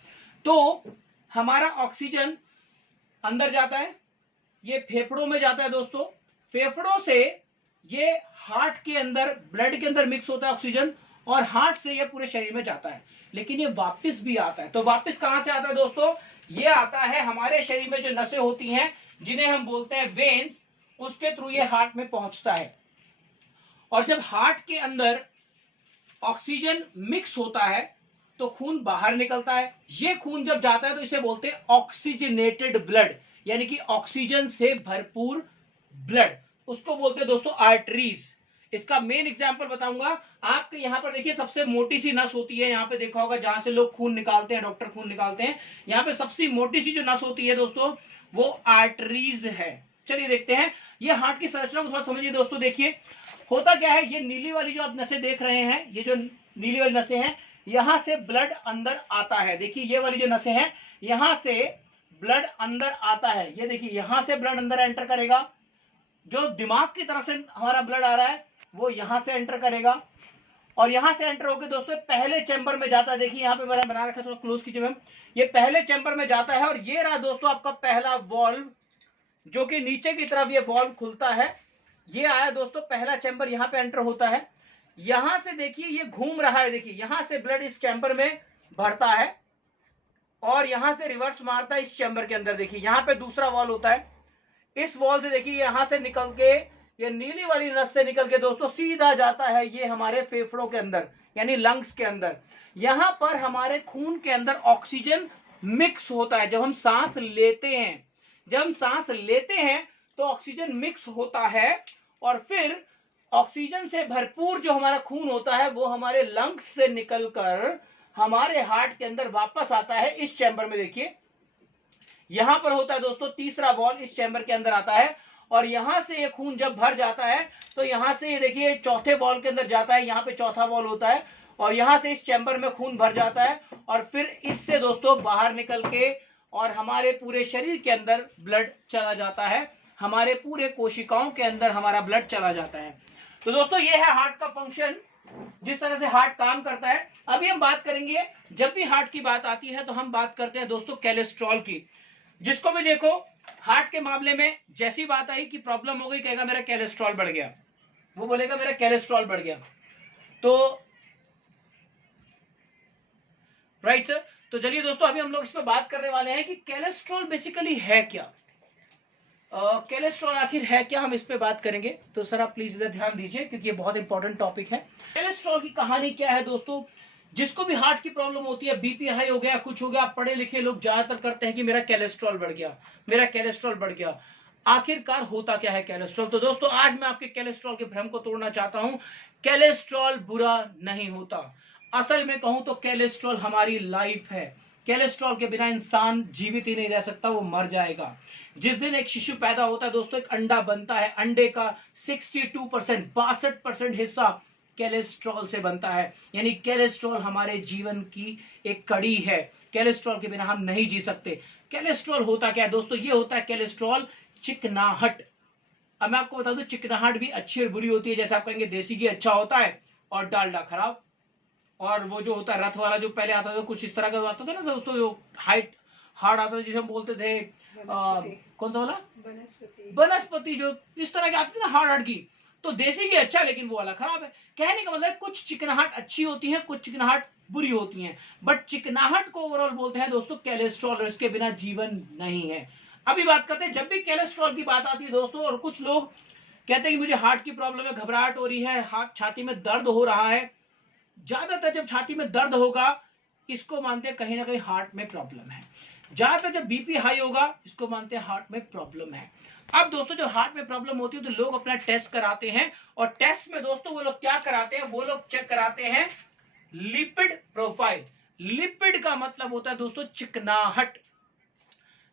तो हमारा ऑक्सीजन अंदर जाता है, ये फेफड़ों में जाता है दोस्तों, फेफड़ों से ये हार्ट के अंदर, ब्लड के अंदर मिक्स होता है ऑक्सीजन, और हार्ट से ये पूरे शरीर में जाता है। लेकिन ये वापस भी आता है। तो वापस कहां से आता है दोस्तों? ये आता है हमारे शरीर में जो नसें होती हैं, जिन्हें हम बोलते हैं वेन्स, उसके थ्रू ये हार्ट में पहुंचता है। और जब हार्ट के अंदर ऑक्सीजन मिक्स होता है तो खून बाहर निकलता है। ये खून जब जाता है तो इसे बोलते हैं ऑक्सीजनेटेड ब्लड, यानी कि ऑक्सीजन से भरपूर ब्लड। उसको बोलते हैं दोस्तों आर्टरीज। इसका मेन एग्जांपल बताऊंगा आपके। यहां पर देखिए सबसे मोटी सी नस होती है, यहां पे देखा होगा जहां से लोग खून निकालते हैं, डॉक्टर खून निकालते हैं, यहां पे सबसे मोटी सी जो नस होती है दोस्तों वो आर्टरीज है। चलिए देखते हैं ये हार्ट की संरचना को थोड़ा समझिए दोस्तों। देखिए होता क्या है, ये नीली वाली जो आप नसें देख रहे हैं, ये जो नीली वाली नसें हैं, यहां से ब्लड अंदर आता है। देखिए ये वाली जो नसें हैं, यहां से ब्लड अंदर आता है। ये देखिए यहां से ब्लड अंदर एंटर करेगा, जो दिमाग की तरफ से हमारा ब्लड आ रहा है वो यहां से एंटर करेगा, और यहां से एंटर होकर दोस्तों पहले चैम्बर में जाता है। देखिए यहां पे मैंने बना रखा है, थोड़ा क्लोज कीजिए मैम। ये पहले चैम्बर में जाता है, और ये रहा दोस्तों आपका पहला वॉल्व, जो कि नीचे की तरफ ये वॉल्व खुलता है। ये आया दोस्तों पहला चैम्बर, यहां पे एंटर होता है। यहां से देखिए ये घूम रहा है, देखिए यहां से ब्लड इस चैम्बर में भरता है, और यहां से रिवर्स मारता है इस चैम्बर के अंदर। देखिए यहां पे दूसरा वॉल होता है, इस वॉल से देखिए यहां से निकल के, ये नीली वाली नस से निकल के दोस्तों सीधा जाता है ये हमारे फेफड़ों के अंदर, यानी लंग्स के अंदर। यहां पर हमारे खून के अंदर ऑक्सीजन मिक्स होता है। जब हम सांस लेते हैं, जब हम सांस लेते हैं तो ऑक्सीजन मिक्स होता है, और फिर ऑक्सीजन से भरपूर जो हमारा खून होता है वो हमारे लंग्स से निकलकर हमारे हार्ट के अंदर वापस आता है इस चैम्बर में। देखिए यहां पर होता है दोस्तों तीसरा वॉल, इस चैम्बर के अंदर आता है, और यहां से ये खून जब भर जाता है तो यहां से ये देखिए चौथे वॉल के अंदर जाता है, यहां पे चौथा वॉल होता है, और यहां से इस चैम्बर में खून भर जाता है, और फिर इससे दोस्तों बाहर निकल के और हमारे पूरे शरीर के अंदर ब्लड चला जाता है, हमारे पूरे कोशिकाओं के अंदर हमारा ब्लड चला जाता है। तो दोस्तों ये है हार्ट का फंक्शन, जिस तरह से हार्ट काम करता है। अभी हम बात करेंगे, जब भी हार्ट की बात आती है तो हम बात करते हैं दोस्तों कोलेस्ट्रॉल की। जिसको भी देखो हार्ट के मामले में जैसी बात आई कि प्रॉब्लम हो गई, कहेगा मेरा कोलेस्ट्रॉल बढ़ गया, वो बोलेगा मेरा कोलेस्ट्रॉल बढ़ गया। तो राइट सर, तो चलिए दोस्तों अभी हम लोग इस पर बात करने वाले हैं कि कोलेस्ट्रॉल बेसिकली है क्या, कोलेस्ट्रॉल आखिर है क्या, हम इस पे बात करेंगे। तो सर आप प्लीज इधर ध्यान दीजिए क्योंकि ये बहुत इंपॉर्टेंट टॉपिक है। कोलेस्ट्रॉल की कहानी क्या है दोस्तों? जिसको भी हार्ट की प्रॉब्लम होती है, बीपी हाई हो गया, कुछ हो गया, आप पढ़े लिखे लोग ज्यादातर करते हैं कि मेरा कोलेस्ट्रॉल बढ़ गया, मेरा कोलेस्ट्रॉल बढ़ गया। आखिरकार होता क्या है कोलेस्ट्रॉल? तो दोस्तों आज मैं आपके कोलेस्ट्रॉल के भ्रम को तोड़ना चाहता हूं। कोलेस्ट्रॉल बुरा नहीं होता। असल में कहूं तो कोलेस्ट्रॉल हमारी लाइफ है। कोलेस्ट्रॉल के बिना इंसान जीवित ही नहीं रह सकता, वो मर जाएगा। जिस दिन एक शिशु पैदा होता है दोस्तों, एक अंडा बनता है, अंडे का 62% हिस्सा कोलेस्ट्रॉल से बनता है। यानी कोलेस्ट्रॉल हमारे जीवन की एक कड़ी है। कोलेस्ट्रॉल के बिना हम नहीं जी सकते। कोलेस्ट्रॉल होता क्या है दोस्तों? ये होता है कोलेस्ट्रॉल चिकनाहट। अब मैं आपको बता दूं चिकनाहट भी अच्छी और बुरी होती है। जैसे आप कहेंगे देसी घी अच्छा होता है और डालडा खराब, और वो जो होता है रथ वाला जो पहले आता था कुछ इस तरह का आता था ना दोस्तों, जो हाइट हार्ड आता था जिसे हम बोलते थे कौन सा वाला, बनस्पति, जो इस तरह के आते थे ना हार्ड हार्ड घी, तो देसी घी अच्छा है लेकिन वो वाला खराब है। कहने का मतलब कुछ चिकनाहट अच्छी होती है, कुछ चिकनाहट बुरी होती हैं, बट चिकनाहट को ओवरऑल बोलते हैं दोस्तों कोलेस्ट्रॉल, और इसके बिना जीवन नहीं है। अभी बात करते हैं, जब भी कोलेस्ट्रॉल की बात आती है दोस्तों, और कुछ लोग कहते हैं कि मुझे हार्ट की प्रॉब्लम है, घबराहट हो रही है, हाथ छाती में दर्द हो रहा है, ज्यादातर जब छाती में दर्द होगा इसको मानते हैं कहीं ना कहीं हार्ट में प्रॉब्लम है। ज्यादातर जब बीपी हाई होगा इसको मानते हैं हार्ट में प्रॉब्लम है। अब दोस्तों जब हार्ट में प्रॉब्लम होती है तो लोग अपना टेस्ट कराते हैं, और टेस्ट में दोस्तों वो लोग क्या कराते हैं, वो लोग चेक कराते हैं लिपिड प्रोफाइल। लिपिड का मतलब होता है दोस्तों चिकनाहट।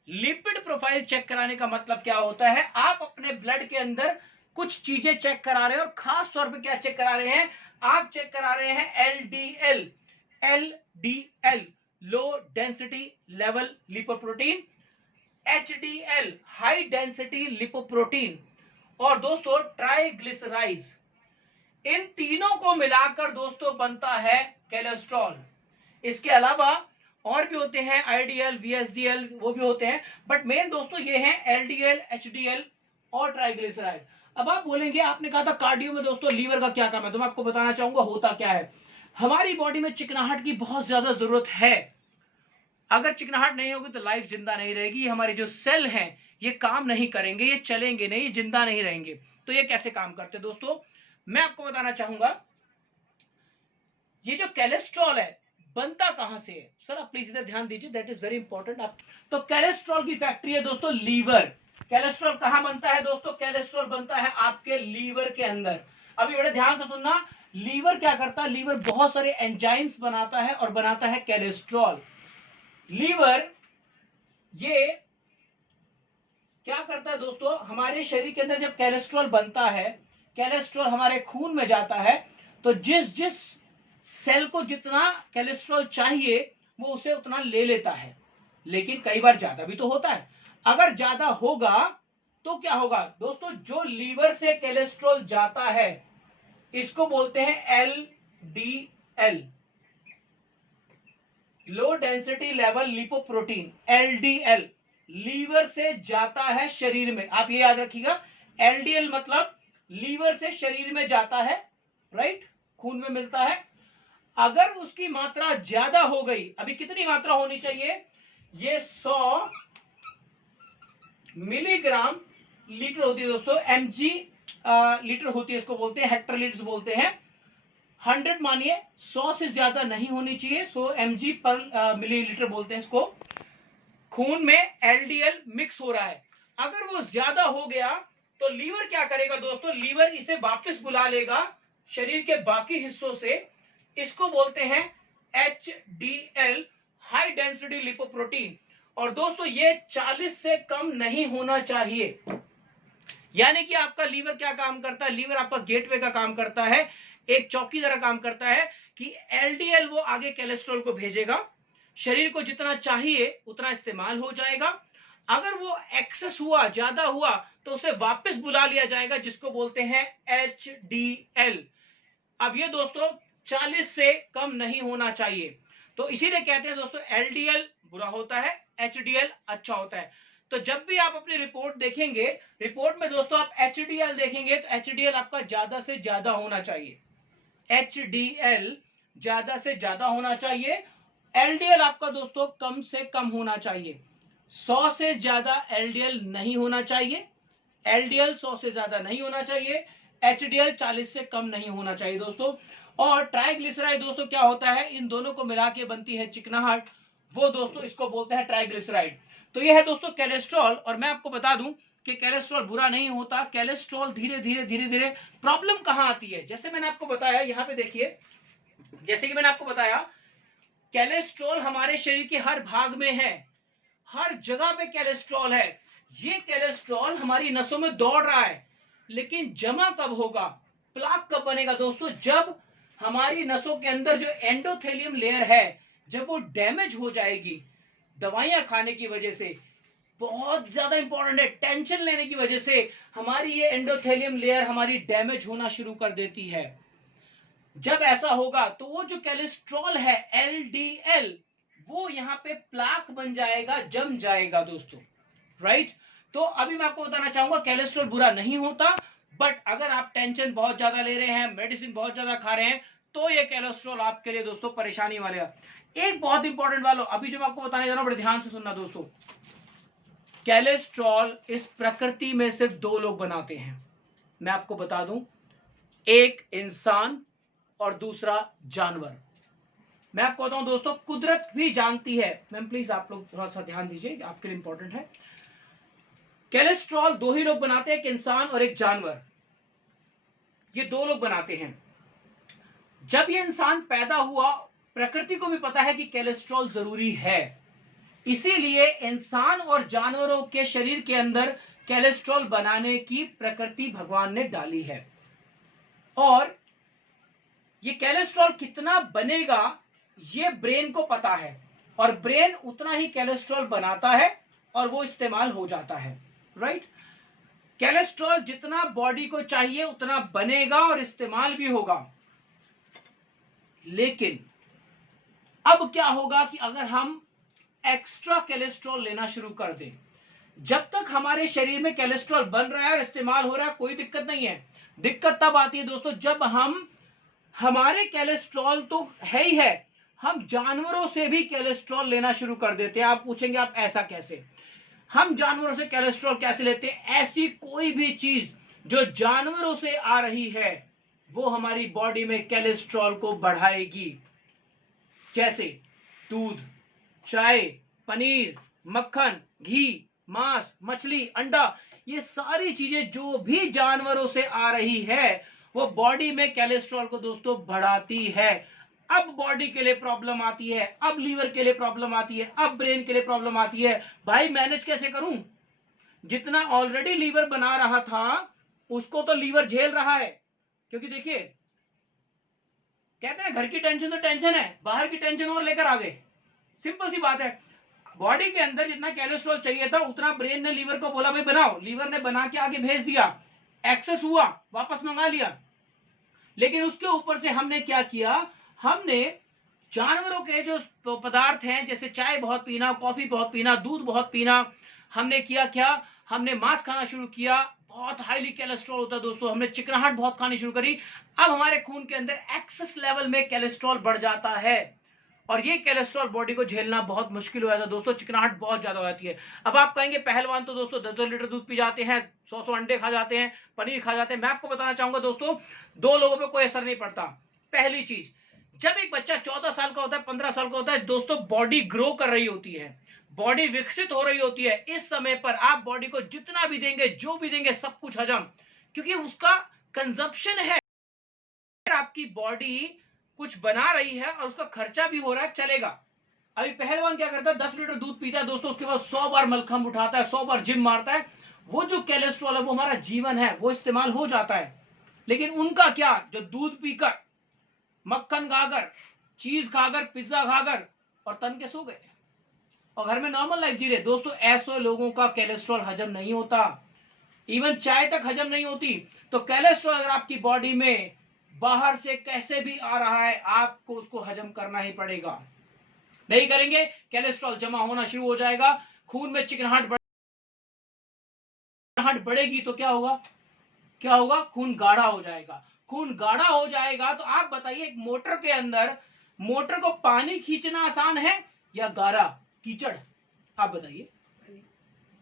लिपिड प्रोफाइल चेक कराने का मतलब क्या होता है, आप अपने ब्लड के अंदर कुछ चीजें चेक करा रहे हैं, और खास तौर पे क्या चेक करा रहे हैं, आप चेक करा रहे हैं LDL. LDL low density level lipoprotein, HDL high density lipoprotein, और दोस्तों ट्राइग्लिसराइड्स। इन तीनों को मिलाकर दोस्तों बनता है कोलेस्ट्रॉल। इसके अलावा और भी होते हैं आईडीएल, वीएसडीएल, वो भी होते हैं, बट मेन दोस्तों ये हैं एलडीएल, एचडीएल और ट्राइग्लिसराइड। अब आप बोलेंगे आपने कहा था कार्डियो में दोस्तों लीवर का क्या काम है, तो मैं आपको बताना चाहूंगा होता क्या है। हमारी बॉडी में चिकनाहट की बहुत ज्यादा जरूरत है। अगर चिकनाहट नहीं होगी तो लाइफ जिंदा नहीं रहेगी, हमारे जो सेल हैं ये काम नहीं करेंगे, ये चलेंगे नहीं, जिंदा नहीं रहेंगे। तो ये कैसे काम करते दोस्तों, मैं आपको बताना चाहूंगा। ये जो कोलेस्ट्रॉल है बनता कहां से है, सर आप प्लीज इधर ध्यान दीजिए, दैट इज वेरी इंपॉर्टेंट। आप तो कोलेस्ट्रॉल की फैक्ट्री है दोस्तों लीवर। कोलेस्ट्रॉल कहां बनता है दोस्तों, कोलेस्ट्रॉल बनता है आपके लीवर के अंदर। अभी बड़े ध्यान से सुनना, लीवर क्या करता है, लीवर बहुत सारे एंजाइम्स बनाता है और बनाता है कोलेस्ट्रॉल। लीवर ये क्या करता है दोस्तों, हमारे शरीर के अंदर जब कोलेस्ट्रॉल बनता है, कोलेस्ट्रॉल हमारे खून में जाता है, तो जिस जिस सेल को जितना कोलेस्ट्रॉल चाहिए वो उसे उतना ले लेता है, लेकिन कई बार ज्यादा भी तो होता है। अगर ज्यादा होगा तो क्या होगा दोस्तों, जो लीवर से कोलेस्ट्रॉल जाता है इसको बोलते हैं LDL, low density level lipoprotein. LDL liver से जाता है शरीर में, आप ये याद रखिएगा, एलडीएल मतलब लीवर से शरीर में जाता है, राइट, खून में मिलता है। अगर उसकी मात्रा ज्यादा हो गई, अभी कितनी मात्रा होनी चाहिए, ये 100 मिलीग्राम लीटर होती है दोस्तों, एमजी लीटर होती है, इसको बोलते हैं हेक्टर लीटर बोलते हैं। 100 मानिए, 100 से ज्यादा नहीं होनी चाहिए, 100 mg पर मिलीलीटर बोलते हैं इसको। खून में एलडीएल मिक्स हो रहा है, अगर वो ज्यादा हो गया तो लीवर क्या करेगा दोस्तों, लीवर इसे वापस बुला लेगा शरीर के बाकी हिस्सों से, इसको बोलते हैं एचडीएल हाई डेंसिटी लिपोप्रोटीन। और दोस्तों ये 40 से कम नहीं होना चाहिए। यानी कि आपका लीवर क्या काम करता है, लीवर आपका गेटवे का काम करता है, एक चौकी तरह काम करता है कि एलडीएल वो आगे कोलेस्ट्रॉल को भेजेगा, शरीर को जितना चाहिए उतना इस्तेमाल हो जाएगा। अगर वो एक्सेस हुआ, ज्यादा हुआ, तो उसे वापस बुला लिया जाएगा, जिसको बोलते हैं एचडीएल। अब ये दोस्तों 40 से कम नहीं होना चाहिए, तो इसीलिए कहते हैं दोस्तों एलडीएल बुरा होता है, एचडीएल अच्छा होता है। तो जब भी आप अपनी रिपोर्ट देखेंगे, रिपोर्ट में दोस्तों आप एचडीएल देखेंगे तो एचडीएल आपका ज्यादा से ज्यादा होना चाहिए, एचडीएल ज्यादा से ज्यादा होना चाहिए। एलडीएल आपका दोस्तों कम से कम होना चाहिए, 100 से ज्यादा एलडीएल नहीं होना चाहिए, एलडीएल 100 से ज्यादा नहीं होना चाहिए, एचडीएल 40 से कम नहीं होना चाहिए दोस्तों। और ट्राइग्लिसराइड दोस्तों क्या होता है, इन दोनों को मिला के बनती है चिकनाहट, वो दोस्तों इसको बोलते हैं ट्राइग्लिसराइड। तो ये है दोस्तों कोलेस्ट्रॉल। और मैं आपको बता दूं कि कोलेस्ट्रॉल बुरा नहीं होता, कोलेस्ट्रॉल धीरे धीरे धीरे धीरे प्रॉब्लम कहां आती है, जैसे मैंने आपको बताया, यहां पे देखिए, जैसे कि मैंने आपको बताया कोलेस्ट्रॉल हमारे शरीर के हर भाग में है, हर जगह पे कोलेस्ट्रॉल है। ये कोलेस्ट्रॉल हमारी नसों में दौड़ रहा है, लेकिन जमा कब होगा, प्लाक कब बनेगा दोस्तों, जब हमारी नसों के अंदर जो एंडोथेलियम लेयर है जब वो डैमेज हो जाएगी दवाइयां खाने की वजह से, बहुत ज्यादा इंपॉर्टेंट है। टेंशन लेने की वजह से हमारी ये एंडोथेलियम लेयर हमारी डैमेज होना शुरू कर देती है। जब ऐसा होगा तो वो जो कोलेस्ट्रॉल है एलडीएल, वो यहाँ पे प्लाक बन जाएगा, जम जाएगा दोस्तों, राइट। तो अभी मैं आपको बताना चाहूंगा कोलेस्ट्रॉल बुरा नहीं होता, बट अगर आप टेंशन बहुत ज्यादा ले रहे हैं, मेडिसिन बहुत ज्यादा खा रहे हैं, तो ये कोलेस्ट्रॉल आपके लिए दोस्तों परेशानी वाले। एक बहुत इंपॉर्टेंट वालों, अभी जो मैं आपको बताने जा रहा हूं, बड़े ध्यान से सुनना दोस्तों। कोलेस्ट्रॉल इस प्रकृति में सिर्फ दो लोग बनाते हैं, मैं आपको बता दूं, एक इंसान और दूसरा जानवर। मैं आपको बताऊं दोस्तों, कुदरत भी जानती है। मैम प्लीज आप लोग थोड़ा सा ध्यान दीजिए, आपके लिए इंपॉर्टेंट है। कोलेस्ट्रॉल दो ही लोग बनाते हैं, एक इंसान और एक जानवर, ये दो लोग बनाते हैं। जब ये इंसान पैदा हुआ, प्रकृति को भी पता है कि कोलेस्ट्रॉल जरूरी है, इसीलिए इंसान और जानवरों के शरीर के अंदर कोलेस्ट्रॉल बनाने की प्रकृति भगवान ने डाली है। और ये कोलेस्ट्रॉल कितना बनेगा ये ब्रेन को पता है, और ब्रेन उतना ही कोलेस्ट्रॉल बनाता है और वो इस्तेमाल हो जाता है, राइट। कोलेस्ट्रॉल जितना बॉडी को चाहिए उतना बनेगा और इस्तेमाल भी होगा। लेकिन अब क्या होगा कि अगर हम एक्स्ट्रा कोलेस्ट्रॉल लेना शुरू कर दें, जब तक हमारे शरीर में कोलेस्ट्रॉल बन रहा है और इस्तेमाल हो रहा है कोई दिक्कत नहीं है। दिक्कत तब आती है दोस्तों जब हम, हमारे कोलेस्ट्रॉल तो है ही है, हम जानवरों से भी कोलेस्ट्रॉल लेना शुरू कर देते हैं। आप पूछेंगे आप ऐसा कैसे? हम जानवरों से कोलेस्ट्रॉल कैसे लेते हैं? ऐसी कोई भी चीज जो जानवरों से आ रही है वो हमारी बॉडी में कोलेस्ट्रॉल को बढ़ाएगी, जैसे दूध, चाय, पनीर, मक्खन, घी, मांस, मछली, अंडा, ये सारी चीजें जो भी जानवरों से आ रही है वो बॉडी में कोलेस्ट्रॉल को दोस्तों बढ़ाती है। अब बॉडी के लिए प्रॉब्लम आती है, अब लीवर के लिए प्रॉब्लम आती है, अब ब्रेन के लिए प्रॉब्लम आती है। भाई मैनेज कैसे करूं? जितना ऑलरेडी लीवर बना रहा था उसको तो लीवर झेल रहा है, क्योंकि देखिए कहते हैं घर की टेंशन तो टेंशन है, बाहर की टेंशन और लेकर आ गए। सिंपल सी बात है, बॉडी के अंदर जितना कोलेस्ट्रॉल चाहिए था उतना ब्रेन ने लीवर को बोला भाई बनाओ, लीवर ने बना के आगे भेज दिया, एक्सेस हुआ, वापस मंगा लिया। लेकिन उसके ऊपर से हमने क्या किया, हमने जानवरों के जो पदार्थ हैं, जैसे चाय बहुत पीना, कॉफी बहुत पीना, दूध बहुत पीना, हमने किया क्या, हमने मांस खाना शुरू किया, बहुत हाईली कोलेस्ट्रॉल होता है दोस्तों, हमने चिकनाहट बहुत खानी शुरू करी। अब हमारे खून के अंदर एक्सेस लेवल में कोलेस्ट्रॉल बढ़ जाता है और ये कोलेस्ट्रॉल बॉडी को झेलना बहुत मुश्किल हो जाता है दोस्तों, चिकनाहट बहुत ज्यादा हो जाती है। अब आप कहेंगे पहलवान तो दोस्तों 10 लीटर दूध पी जाते हैं, 100 अंडे खा जाते हैं, पनीर खा जाते हैं। मैं आपको बताना चाहूंगा दोस्तों, दो लोगों पे कोई असर नहीं पड़ता। पहली चीज, जब एक बच्चा 14 साल का होता है, 15 साल का होता है दोस्तों, बॉडी ग्रो कर रही होती है, बॉडी विकसित हो रही होती है। इस समय पर आप बॉडी को जितना भी देंगे, जो भी देंगे, सब कुछ हजम, क्योंकि उसका कंजप्शन है। आपकी बॉडी कुछ बना रही है और उसका खर्चा भी हो रहा है, चलेगा। अभी पहलवान क्या करता है, 10 लीटर दूध पीता है दोस्तों, उसके बाद 100 बार मलखंभ उठाता है, 100 बार जिम मारता है। वो जो कोलेस्ट्रॉल है वो हमारा जीवन है, वो इस्तेमाल हो जाता है। लेकिन उनका क्या, जो दूध पीकर, मक्खन खाकर, चीज खाकर, पिज्जा खाकर और तन के सो गए और घर में नॉर्मल लाइफ जी रहे दोस्तों, ऐसे लोगों का कोलेस्ट्रॉल हजम नहीं होता, इवन चाय तक हजम नहीं होती। तो कोलेस्ट्रॉल अगर आपकी बॉडी में बाहर से कैसे भी आ रहा है, आपको उसको हजम करना ही पड़ेगा। नहीं करेंगे कोलेस्ट्रॉल जमा होना शुरू हो जाएगा, खून में चिकनाहट बढ़ेगी तो क्या होगा, क्या होगा, खून गाढ़ा हो जाएगा। खून गाढ़ा हो जाएगा तो आप बताइए, एक मोटर के अंदर, मोटर को पानी खींचना आसान है या गारा कीचड़? आप बताइए।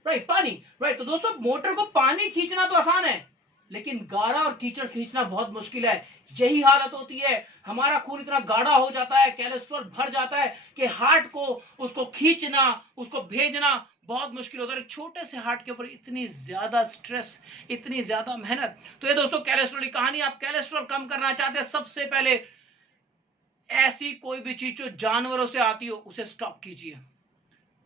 राइट, पानी। राइट, तो दोस्तों मोटर को पानी खींचना तो आसान है, लेकिन गाढ़ा और कीचड़ खींचना बहुत मुश्किल है। यही हालत होती है, हमारा खून इतना गाढ़ा हो जाता है, कोलेस्ट्रॉल भर जाता है कि हार्ट को उसको खींचना, उसको भेजना बहुत मुश्किल होता है। एक छोटे से हार्ट के ऊपर इतनी ज्यादा स्ट्रेस, इतनी ज्यादा मेहनत। तो ये दोस्तों कोलेस्ट्रॉल की कहानी। आप कोलेस्ट्रॉल कम करना चाहते हैं, सबसे पहले ऐसी कोई भी चीज जो जानवरों से आती हो उसे स्टॉप कीजिए,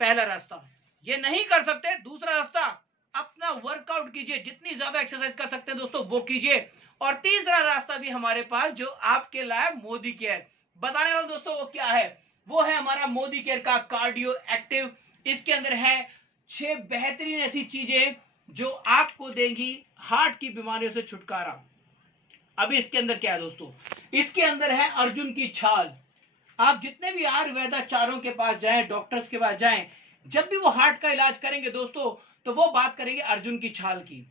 पहला रास्ता। ये नहीं कर सकते, दूसरा रास्ता, अपना वर्कआउट कीजिए, जितनी ज्यादा एक्सरसाइज कर सकते हैं दोस्तों वो कीजिए। और तीसरा रास्ता भी हमारे पास जो आपके लिए मोदी केयर बताने वाला दोस्तों, वो क्या है, वो है हमारा मोदी केयर का कार्डियो एक्टिव। इसके अंदर है 6 बेहतरीन ऐसी चीजें जो आपको देंगी हार्ट की बीमारियों से छुटकारा। अभी इसके अंदर क्या है दोस्तों, इसके अंदर है अर्जुन की छाल। आप जितने भी आयुर्वेदाचार्यों के पास जाएं, डॉक्टर्स के पास जाएं, जब भी वो हार्ट का इलाज करेंगे दोस्तों, तो वो बात करेंगे अर्जुन की छाल की।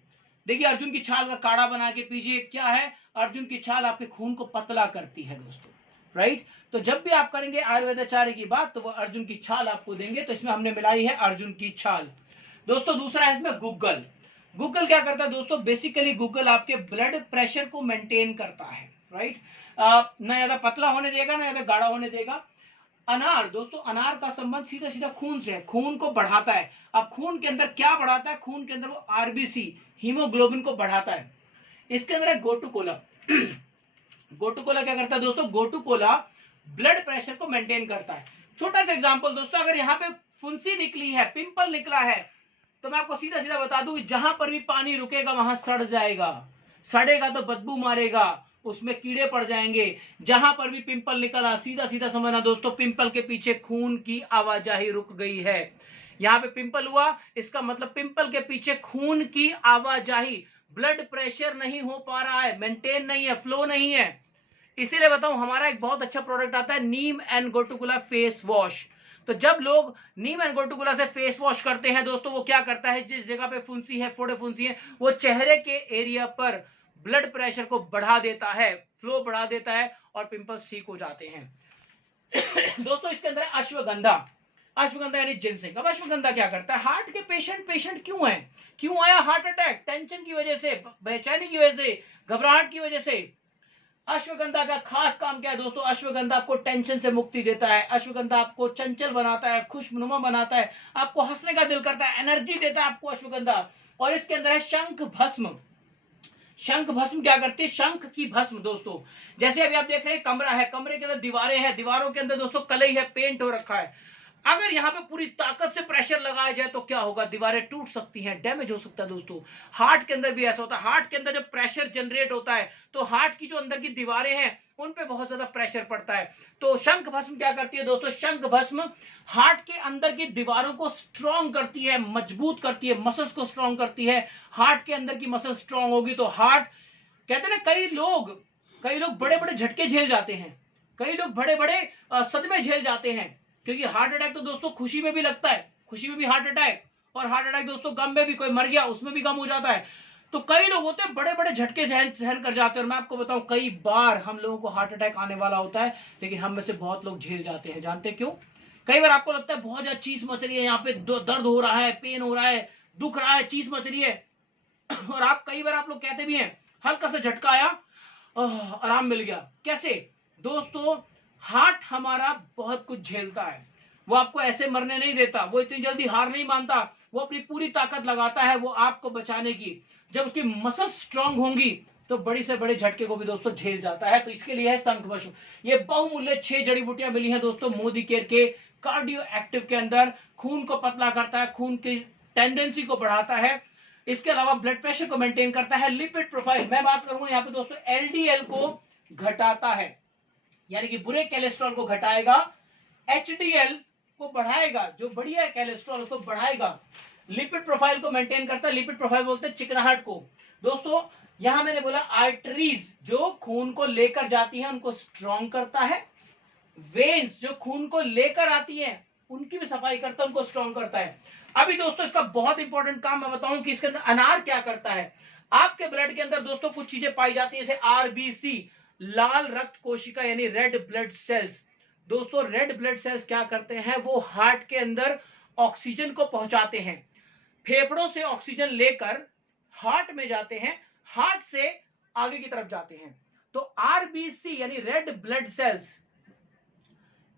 देखिए, अर्जुन की छाल का काढ़ा बना के पीजिए। क्या है, अर्जुन की छाल आपके खून को पतला करती है दोस्तों, राइट। तो जब भी आप करेंगे आयुर्वेदाचार्य की बात, तो वो अर्जुन की छाल आपको देंगे। तो इसमें हमने मिलाई है अर्जुन की छाल दोस्तों। दूसरा है इसमें गुग्गल। गुग्गल क्या करता है दोस्तों, बेसिकली गुग्गल आपके ब्लड प्रेशर को मेंटेन करता है, राइट। ना ज्यादा पतला होने देगा, ना ज्यादा गाढ़ा होने देगा। अनार दोस्तों, अनार का संबंध सीधा सीधा खून से है, खून को बढ़ाता है। अब खून के अंदर क्या बढ़ाता है, खून के अंदर वो आरबीसी हीमोग्लोबिन को बढ़ाता है। इसके अंदर है गोटू-कोला। गोटू-कोला क्या करता है दोस्तों, गोटू-कोला ब्लड प्रेशर को मेंटेन करता है। छोटा सा एग्जांपल दोस्तों, अगर यहाँ पे फुंसी निकली है, पिंपल निकला है, तो मैं आपको सीधा सीधा बता दूं, जहां पर भी पानी रुकेगा वहां सड़ जाएगा। सड़ेगा तो बदबू मारेगा, उसमें कीड़े पड़ जाएंगे। जहां पर भी पिंपल निकला, सीधा सीधा समझना दोस्तों, पिंपल के पीछे खून की आवाजाही रुक गई है। यहाँ पे पिंपल हुआ, इसका मतलब पिंपल के पीछे खून की आवाजाही, ब्लड प्रेशर नहीं हो पा रहा है, मेंटेन नहीं है, फ्लो नहीं है। इसीलिए बताऊं, हमारा एक बहुत अच्छा प्रोडक्ट आता है, नीम एंड गोटुकुला फेस वॉश। तो जब लोग नीम एंड गोटुकुला से फेस वॉश करते हैं दोस्तों, वो क्या करता है, जिस जगह पे फुंसी है, फोड़े फुंसी है, वो चेहरे के एरिया पर ब्लड प्रेशर को बढ़ा देता है, फ्लो बढ़ा देता है, और पिंपल्स ठीक हो जाते हैं। दोस्तों, इसके अंदर है अश्वगंधा। अश्वगंधा यानी जिनसिंग। अब अश्वगंधा क्या करता है, हार्ट के पेशेंट क्यों है, क्यों आया हार्ट अटैक, टेंशन की वजह से, बेचैनी की वजह से, घबराहट की वजह से। अश्वगंधा का खास काम क्या है दोस्तों, अश्वगंधा आपको टेंशन से मुक्ति देता है। अश्वगंधा आपको चंचल बनाता है, खुशनुमा बनाता है, आपको हंसने का दिल करता है, एनर्जी देता है आपको अश्वगंधा। और इसके अंदर है शंख भस्म। शंख भस्म क्या करती है, शंख की भस्म दोस्तों। जैसे अभी आप देख रहे हैं, कमरा है, कमरे के अंदर दीवारें हैं, दीवारों के अंदर दोस्तों कलई है, पेंट हो रखा है। अगर यहाँ पे पूरी ताकत से प्रेशर लगाया जाए तो क्या होगा, दीवारें टूट सकती हैं, डैमेज हो सकता है दोस्तों। हार्ट के अंदर भी ऐसा होता है। हार्ट के अंदर जब प्रेशर जनरेट होता है, तो हार्ट की जो अंदर की दीवारें हैं, उन पे बहुत ज्यादा प्रेशर पड़ता है। तो शंख भस्म क्या करती है दोस्तों, शंख भस्म हार्ट के अंदर की दीवारों को स्ट्रॉन्ग करती है, मजबूत करती है, मसल्स को स्ट्रॉन्ग करती है। हार्ट के अंदर की मसल स्ट्रॉन्ग होगी तो हार्ट, कहते हैं ना, कई लोग बड़े बड़े झटके झेल जाते हैं, कई लोग बड़े बड़े सदमे झेल जाते हैं। क्योंकि हार्ट अटैक तो दोस्तों खुशी में भी लगता है, खुशी में भी हार्ट अटैक, और हार्ट अटैक दोस्तों गम में भी, कोई मर गया उसमें भी गम हो जाता है। तो कई लोग होते हैं बड़े बड़े झटके सहन कर जाते हैं। और मैं आपको बताऊं, कई बार हम लोगों को हार्ट अटैक आने वाला होता है, लेकिन हम में से बहुत लोग झेल जाते हैं। जानते क्यों? कई बार आपको लगता है बहुत ज्यादा चीज मच रही है, यहाँ पे दर्द हो रहा है, पेन हो रहा है, दुख रहा है, चीज मच रही है, और कई बार आप लोग कहते भी हैं, हल्का सा झटका आया, आराम मिल गया। कैसे दोस्तों, हार्ट हमारा बहुत कुछ झेलता है, वो आपको ऐसे मरने नहीं देता, वो इतनी जल्दी हार नहीं मानता, वो अपनी पूरी ताकत लगाता है वो आपको बचाने की। जब उसकी मसल स्ट्रांग होंगी तो बड़ी से बड़े झटके को भी दोस्तों झेल जाता है। तो इसके लिए है शंख भस्म। ये बहुमूल्य 6 जड़ी बूटियां मिली हैं दोस्तों मोदी केयर के कार्डियो एक्टिव के अंदर। खून को पतला करता है, खून की टेंडेंसी को बढ़ाता है, इसके अलावा ब्लड प्रेशर को मेंटेन करता है। लिपिड प्रोफाइल मैं बात करूंगा यहाँ पे दोस्तों, एलडीएल को घटाता है, यानी कि बुरे कोलेस्ट्रॉल को घटाएगा, एचडीएल को बढ़ाएगा, जो बढ़िया है कोलेस्ट्रॉल उसको बढ़ाएगा। लिपिड प्रोफाइल को मेंटेन करता है। लिपिड प्रोफाइल बोलते हैं चिकनाहट को। दोस्तों यहां मैंने बोला आर्टरीज जो खून को लेकर जाती हैं उनको स्ट्रॉन्ग करता है, वेन्स जो खून को लेकर आती हैं उनकी भी सफाई करता है, उनको स्ट्रॉन्ग करता है। अभी दोस्तों इसका बहुत इंपॉर्टेंट काम मैं बताऊं कि इसके अंदर अनार क्या करता है। आपके ब्लड के अंदर दोस्तों कुछ चीजें पाई जाती है, जैसे आरबीसी, लाल रक्त कोशिका यानी रेड ब्लड सेल्स। दोस्तों रेड ब्लड सेल्स क्या करते हैं, वो हार्ट के अंदर ऑक्सीजन को पहुंचाते हैं, फेफड़ों से ऑक्सीजन लेकर हार्ट में जाते हैं, हार्ट से आगे की तरफ जाते हैं। तो आरबीसी यानी रेड ब्लड सेल्स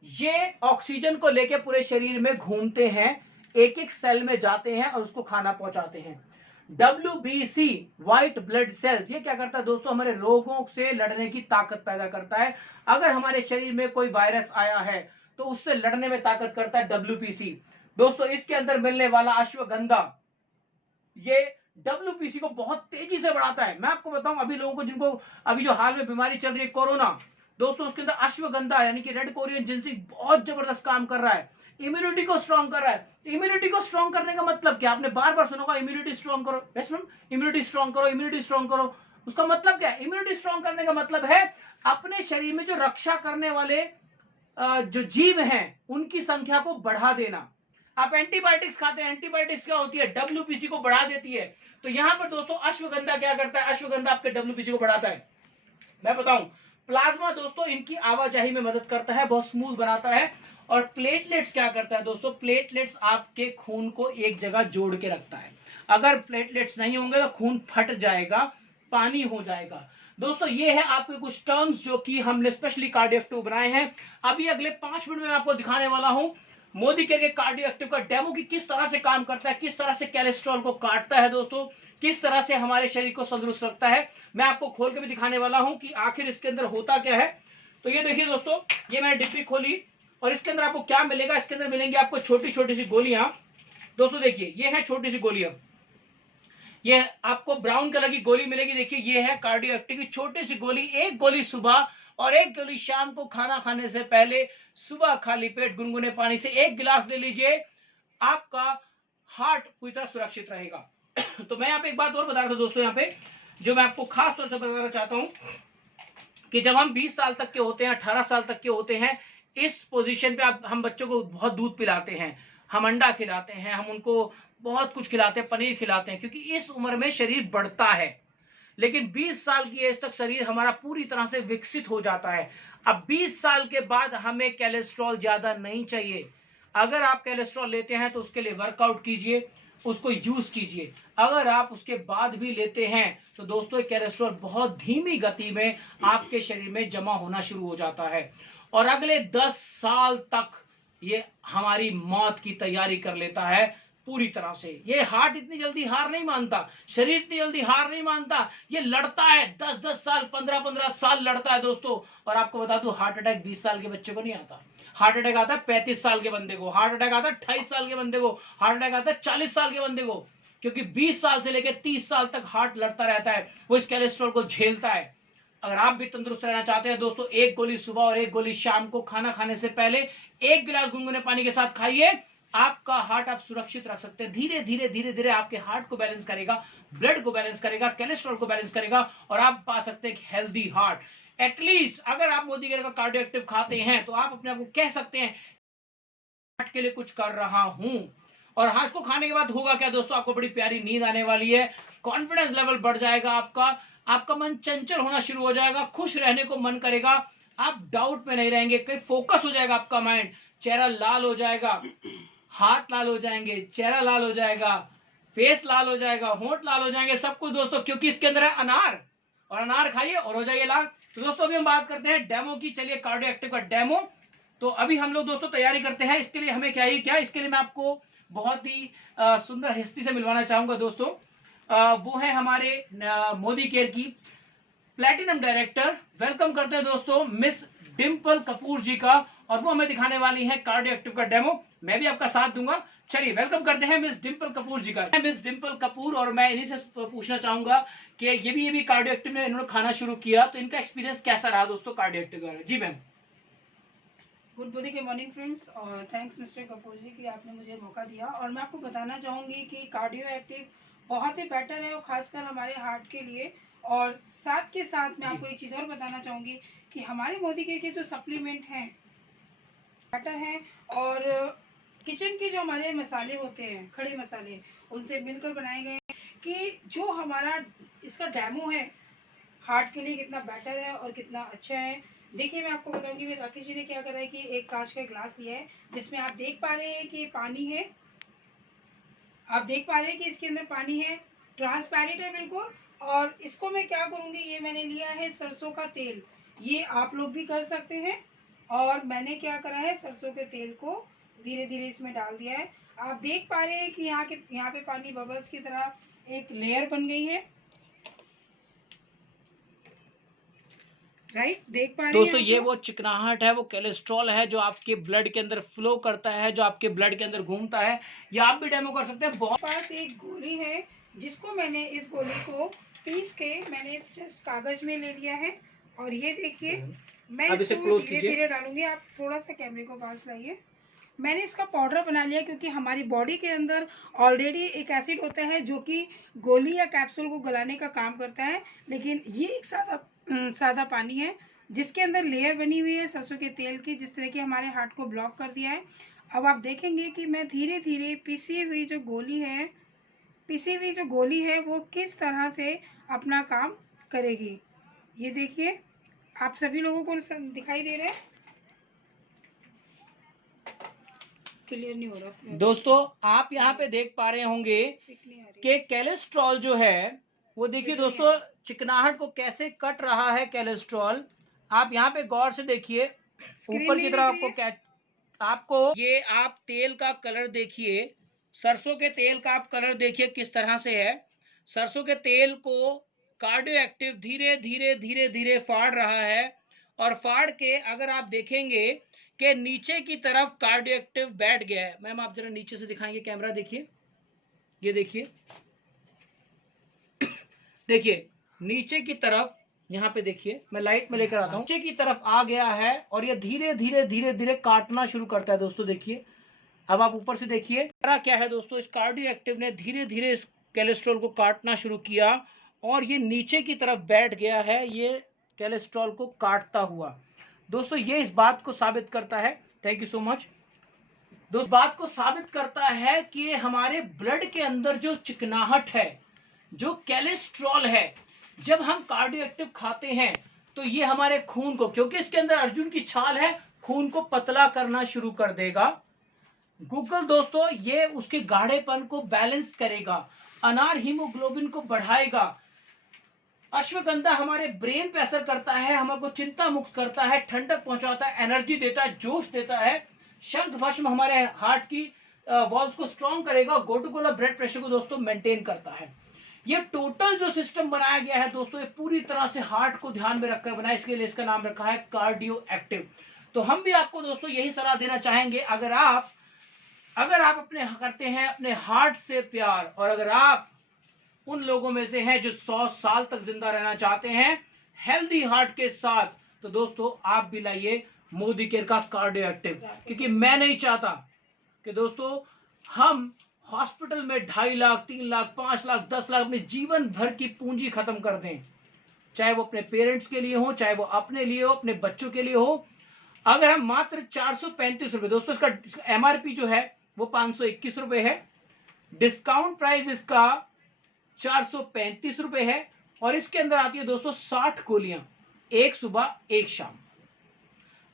ये ऑक्सीजन को लेकर पूरे शरीर में घूमते हैं, एक एक सेल में जाते हैं और उसको खाना पहुंचाते हैं। WBC व्हाइट ब्लड सेल्स ये क्या करता है दोस्तों, हमारे रोगों से लड़ने की ताकत पैदा करता है। अगर हमारे शरीर में कोई वायरस आया है तो उससे लड़ने में ताकत करता है WBC। दोस्तों इसके अंदर मिलने वाला अश्वगंधा ये WBC को बहुत तेजी से बढ़ाता है। मैं आपको बताऊं, अभी लोगों को जिनको अभी जो हाल में बीमारी चल रही है कोरोना, दोस्तों उसके अंदर अश्वगंधा यानी कि रेड कोरियन जिंसिंग बहुत जबरदस्त काम कर रहा है, इम्यूनिटी को स्ट्रॉन्ग कर रहा है। इम्यूनिटी को स्ट्रॉन्ग करने का मतलब क्या, आपने बार बार सुना होगा इम्यूनिटी स्ट्रॉन्ग करो, इम्यूनिटी स्ट्रॉन्ग करो, इम्यूनिटी स्ट्रॉन्ग करो। उसका मतलब क्या है, इम्यूनिटी स्ट्रॉन्ग करने का मतलब है अपने शरीर में जो रक्षा करने वाले जो जीव हैं उनकी संख्या को बढ़ा देना। आप एंटीबायोटिक्स खाते हैं, एंटीबायोटिक्स क्या होती है, डब्ल्यूपीसी को बढ़ा देती है। तो यहां पर दोस्तों अश्वगंधा क्या करता है, अश्वगंधा आपके डब्ल्यूपीसी को बढ़ाता है। मैं बताऊं, प्लाज्मा दोस्तों इनकी आवाजाही में मदद करता है, बहुत स्मूथ बनाता है। और प्लेटलेट्स क्या करता है दोस्तों, प्लेटलेट्स आपके खून को एक जगह जोड़ के रखता है। अगर प्लेटलेट्स नहीं होंगे तो खून फट जाएगा, पानी हो जाएगा। दोस्तों ये है आपके कुछ टर्म्स जो कि हमने स्पेशली कार्डियो एक्टिव बनाए हैं। अभी अगले 5 मिनट में मैं आपको दिखाने वाला हूं मोदी केयर के कार्डियो एक्टिव का डेमो की किस तरह से काम करता है, किस तरह से कोलेस्ट्रॉल को काटता है दोस्तों, किस तरह से हमारे शरीर को तंदुरुस्त रखता है। मैं आपको खोल के भी दिखाने वाला हूं कि आखिर इसके अंदर होता क्या है। तो ये देखिए दोस्तों, ये मैंने डिब्बी खोली और इसके अंदर आपको क्या मिलेगा, इसके अंदर मिलेंगी आपको छोटी छोटी सी गोलियां। दोस्तों देखिए ये है छोटी सी गोलियां, ये आपको ब्राउन कलर की गोली मिलेगी। देखिए ये है कार्डियो एक्टिव की छोटी सी गोली, एक गोली सुबह और एक गोली शाम को खाना खाने से पहले। सुबह खाली पेट गुनगुने पानी से 1 गिलास ले लीजिए, आपका हार्ट पूरी तरह सुरक्षित रहेगा। तो मैं यहाँ पे एक बात और बता रहा था दोस्तों, यहाँ पे जो मैं आपको खास तौर से बताना चाहता हूं कि जब हम 20 साल तक के होते हैं, 18 साल तक के होते हैं, इस पोजीशन पे हम बच्चों को बहुत दूध पिलाते हैं, हम अंडा खिलाते हैं, हम उनको बहुत कुछ खिलाते हैं, पनीर खिलाते हैं, क्योंकि इस उम्र में शरीर बढ़ता है। लेकिन 20 साल की एज तक शरीर हमारा पूरी तरह से विकसित हो जाता है। अब 20 साल के बाद हमें कोलेस्ट्रॉल ज्यादा नहीं चाहिए। अगर आप कोलेस्ट्रॉल लेते हैं तो उसके लिए वर्कआउट कीजिए, उसको यूज कीजिए। अगर आप उसके बाद भी लेते हैं तो दोस्तों कोलेस्ट्रॉल बहुत धीमी गति में आपके शरीर में जमा होना शुरू हो जाता है और अगले 10 साल तक ये हमारी मौत की तैयारी कर लेता है पूरी तरह से। ये हार्ट इतनी जल्दी हार नहीं मानता, शरीर इतनी जल्दी हार नहीं मानता, ये लड़ता है 10-10 साल, 15-15 साल लड़ता है दोस्तों। और आपको बता दूं, हार्ट अटैक 20 साल के बच्चे को नहीं आता, हार्ट अटैक आता है 35 साल के बंदे को, हार्ट अटैक आता है 28 साल के बंदे को, हार्ट अटैक आता है 40 साल के बंदे को, क्योंकि 20 साल से लेकर 30 साल तक हार्ट लड़ता रहता है, वो इस कोलेस्ट्रॉल को झेलता है। अगर आप भी तंदुरुस्त रहना चाहते हैं दोस्तों, 1 गोली सुबह और 1 गोली शाम को खाना खाने से पहले 1 गिलास गुनगुने पानी के साथ खाइए। आपका हार्ट आप सुरक्षित रख सकते हैं। धीरे धीरे धीरे धीरे आपके हार्ट को बैलेंस करेगा, ब्लड को बैलेंस करेगा, कोलेस्ट्रॉल को बैलेंस करेगा और आप पा सकते हैं हेल्दी हार्ट। एटलीस्ट अगर आप मोदी केयर का कार्डियो एक्टिव खाते हैं तो आप अपने आप को कह सकते हैं हार्ट के लिए कुछ कर रहा हूं। और हार्ट को खाने के बाद होगा क्या दोस्तों, आपको बड़ी प्यारी नींद आने वाली है, कॉन्फिडेंस लेवल बढ़ जाएगा आपका, आपका मन चंचल होना शुरू हो जाएगा, खुश रहने को मन करेगा, आप डाउट में नहीं रहेंगे, कहीं फोकस हो जाएगा आपका माइंड, चेहरा लाल हो जाएगा, हाथ लाल हो जाएंगे, चेहरा लाल हो जाएगा, फेस लाल हो जाएगा, होंठ लाल हो जाएंगे, सब कुछ दोस्तों, क्योंकि इसके अंदर है अनार, और अनार खाइए और हो जाइए लाल। तो दोस्तों अभी हम बात करते हैं डेमो की, चलिए कार्डियो एक्टिव का डेमो। तो अभी हम लोग दोस्तों तैयारी करते हैं, इसके लिए हमें क्या इसके लिए मैं आपको बहुत ही सुंदर हस्ती से मिलवाना चाहूंगा दोस्तों। वो है हमारे मोदी केयर की प्लैटिनम डायरेक्टर। वेलकम करते हैं दोस्तों मिस डिंपल कपूर जी का, और वो हमें दिखाने वाली है कार्डियो एक्टिव का डेमो। मैं भी आपका साथ दूंगा। चलिए वेलकम करते हैं मिस डिंपल कपूर जी का। मिस डिंपल कपूर, और मैं इन्हीं से पूछना चाहूंगा कि ये भी कार्डियो एक्टिव में इन्होंने खाना शुरू किया, तो इनका एक्सपीरियंस कैसा रहा दोस्तों कार्डियो एक्टिव का। जी मैम। गुड मॉर्निंग फ्रेंड्स, और थैंक्स मिस्टर कपूर जी कि आपने मुझे मौका दिया। और मैं आपको बताना चाहूँगी कि कार्डियो एक्टिव बहुत ही बेटर है, और ख़ासकर हमारे हार्ट के लिए। और साथ के साथ मैं आपको एक चीज़ और बताना चाहूँगी कि हमारे मोदी केयर के जो सप्लीमेंट हैं बेटर हैं, और किचन के जो हमारे मसाले होते हैं, खड़े मसाले, उनसे मिलकर बनाए गए हैं कि जो हमारा इसका डेमो है हार्ट के लिए कितना बेटर है और कितना अच्छा है। देखिए मैं आपको बताऊंगी, मेरे राकेश जी ने क्या करा है कि एक कांच का ग्लास लिया है जिसमें आप देख पा रहे हैं कि पानी है, आप देख पा रहे हैं कि इसके अंदर पानी है, ट्रांसपेरेंट है बिल्कुल। और इसको मैं क्या करूंगी, ये मैंने लिया है सरसों का तेल, ये आप लोग भी कर सकते हैं। और मैंने क्या करा है, सरसों के तेल को धीरे धीरे इसमें डाल दिया है। आप देख पा रहे हैं कि यहाँ पे पानी बबल्स की तरह एक लेयर बन गई है, राइट, देख पा रहे हैं दोस्तों ये वो चिकनाहट है, वो कोलेस्ट्रॉल है जो आपके ब्लड के अंदर फ्लो करता है, जो आपके ब्लड के अंदर घूमता है। ये आप भी डेमो कर सकते हैं। बहुत पास एक गोली है जिसको मैंने इस गोली को पीस के मैंने इस जस्ट कागज में ले लिया है। और ये देखिए मैं अब इसे इसको क्लोज धीरे कीजिए। धीरे डालूंगी, आप थोड़ा सा कैमरे को पास लाइए। मैंने इसका पाउडर बना लिया क्योंकि हमारी बॉडी के अंदर ऑलरेडी एक एसिड होता है जो कि गोली या कैप्सूल को गलाने का काम करता है, लेकिन ये एक सादा पानी है जिसके अंदर लेयर बनी हुई है सरसों के तेल की, जिस तरह की हमारे हार्ट को ब्लॉक कर दिया है। अब आप देखेंगे कि मैं धीरे धीरे पिसी हुई जो गोली है वो किस तरह से अपना काम करेगी। ये देखिए, आप सभी लोगों को दिखाई दे रहा है? क्लियर नहीं हो रहा दोस्तों, आप यहाँ पे देख पा रहे होंगे कि कोलेस्ट्रॉल जो है वो देखिए दोस्तों, चिकनाहट को कैसे कट रहा है कोलेस्ट्रॉल। आप यहाँ पे गौर से देखिए, ऊपर की तरफ आपको ये आप तेल का कलर देखिए, सरसों के तेल का आप कलर देखिए किस तरह से है। सरसों के तेल को कार्डियो एक्टिव धीरे धीरे धीरे धीरे फाड़ रहा है, और फाड़ के अगर आप देखेंगे कि नीचे की तरफ कार्डियो एक्टिव बैठ गया है। मैम आप जरा नीचे से दिखाएंगे, कैमरा देखिए, ये देखिए, देखिए नीचे की तरफ, यहाँ पे देखिए, मैं लाइट में लेकर आता हूँ, नीचे की तरफ आ गया है और ये धीरे धीरे धीरे धीरे काटना शुरू करता है। दोस्तों देखिए, अब आप ऊपर से देखिए क्या है दोस्तों, इस कार्डियो एक्टिव ने धीरे धीरे इस कोलेस्ट्रॉल को काटना शुरू किया और ये नीचे की तरफ बैठ गया है, ये कोलेस्ट्रॉल को काटता हुआ। दोस्तों ये इस बात को साबित करता है, थैंक यू सो मच दोस्त, बात को साबित करता है कि हमारे ब्लड के अंदर जो चिकनाहट है, जो कोलेस्ट्रॉल है, जब हम कार्डियो एक्टिव खाते हैं तो ये हमारे खून को, क्योंकि इसके अंदर अर्जुन की छाल है, खून को पतला करना शुरू कर देगा। गूगल दोस्तों ये उसके गाढ़ेपन को बैलेंस करेगा, अनार हीमोग्लोबिन को बढ़ाएगा, अश्वगंधा हमारे ब्रेन पे असर करता है, हमको चिंता मुक्त करता है, ठंडक पहुंचाता है, एनर्जी देता है, जोश देता है। शंख भस्म हमारे हार्ट की वॉल्व्स को स्ट्रॉन्ग करेगा, गोटुकोला ब्लड प्रेशर को दोस्तों मेंटेन करता है। ये टोटल जो सिस्टम बनाया गया है दोस्तों, ये पूरी तरह से हार्ट को ध्यान में रखकर बनाया, इसके लिए इसका नाम रखा है कार्डियो एक्टिव। तो हम भी आपको दोस्तों यही सलाह देना चाहेंगे, अगर आप अपने करते हैं अपने हार्ट से प्यार, और अगर आप उन लोगों में से हैं जो 100 साल तक जिंदा रहना चाहते हैं हेल्दी हार्ट के साथ, तो दोस्तों आप भी लाइए मोदी केयर का कार्डियो एक्टिव। क्योंकि मैं नहीं चाहता कि दोस्तों हम हॉस्पिटल में 2.5 लाख 3 लाख 5 लाख 10 लाख अपने जीवन भर की पूंजी खत्म कर दें, चाहे वो अपने पेरेंट्स के लिए हो, चाहे वो अपने लिए हो, अपने बच्चों के लिए हो। अगर हम मात्र 435 रुपए, दोस्तों इसका एमआरपी जो है वो 521 रुपए है, डिस्काउंट प्राइस इसका 435 रुपए है, और इसके अंदर आती है दोस्तों 60 गोलियां, एक सुबह एक शाम।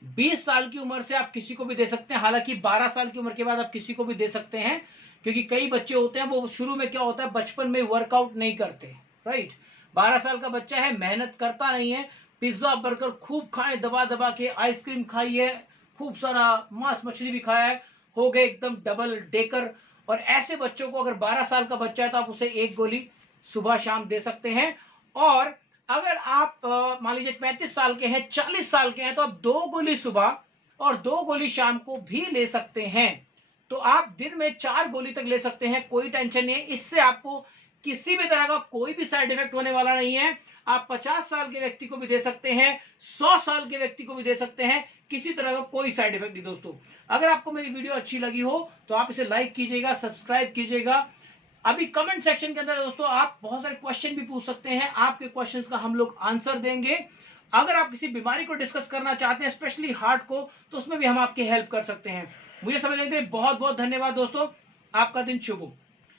20 साल की उम्र से आप किसी को भी दे सकते हैं, हालांकि 12 साल की उम्र के बाद आप किसी को भी दे सकते हैं, क्योंकि कई बच्चे होते हैं वो शुरू में क्या होता है, बचपन में वर्कआउट नहीं करते, राइट। 12 साल का बच्चा है, मेहनत करता नहीं है, पिज्जा बर्गर खूब खाए, दबा दबा के आइसक्रीम खाई है, खूब सारा मांस मछली भी खाया है, हो गए एकदम डबल डेकर। और ऐसे बच्चों को, अगर 12 साल का बच्चा है तो आप उसे एक गोली सुबह शाम दे सकते हैं। और अगर आप मान लीजिए 35 साल के हैं, 40 साल के हैं, तो आप 2 गोली सुबह और 2 गोली शाम को भी ले सकते हैं। तो आप दिन में 4 गोली तक ले सकते हैं, कोई टेंशन नहीं है। इससे आपको किसी भी तरह का कोई भी साइड इफेक्ट होने वाला नहीं है। आप 50 साल के व्यक्ति को भी दे सकते हैं, 100 साल के व्यक्ति को भी दे सकते हैं, किसी तरह का कोई साइड इफेक्ट नहीं। दोस्तों अगर आपको मेरी वीडियो अच्छी लगी हो तो आप इसे लाइक कीजिएगा, सब्सक्राइब कीजिएगा। अभी कमेंट सेक्शन के अंदर दोस्तों आप बहुत सारे क्वेश्चन भी पूछ सकते हैं, आपके क्वेश्चंस का हम लोग आंसर देंगे। अगर आप किसी बीमारी को डिस्कस करना चाहते हैं, स्पेशली हार्ट को, तो उसमें भी हम आपकी हेल्प कर सकते हैं। मुझे समय देने के लिए बहुत बहुत धन्यवाद दोस्तों, आपका दिन शुभ हो।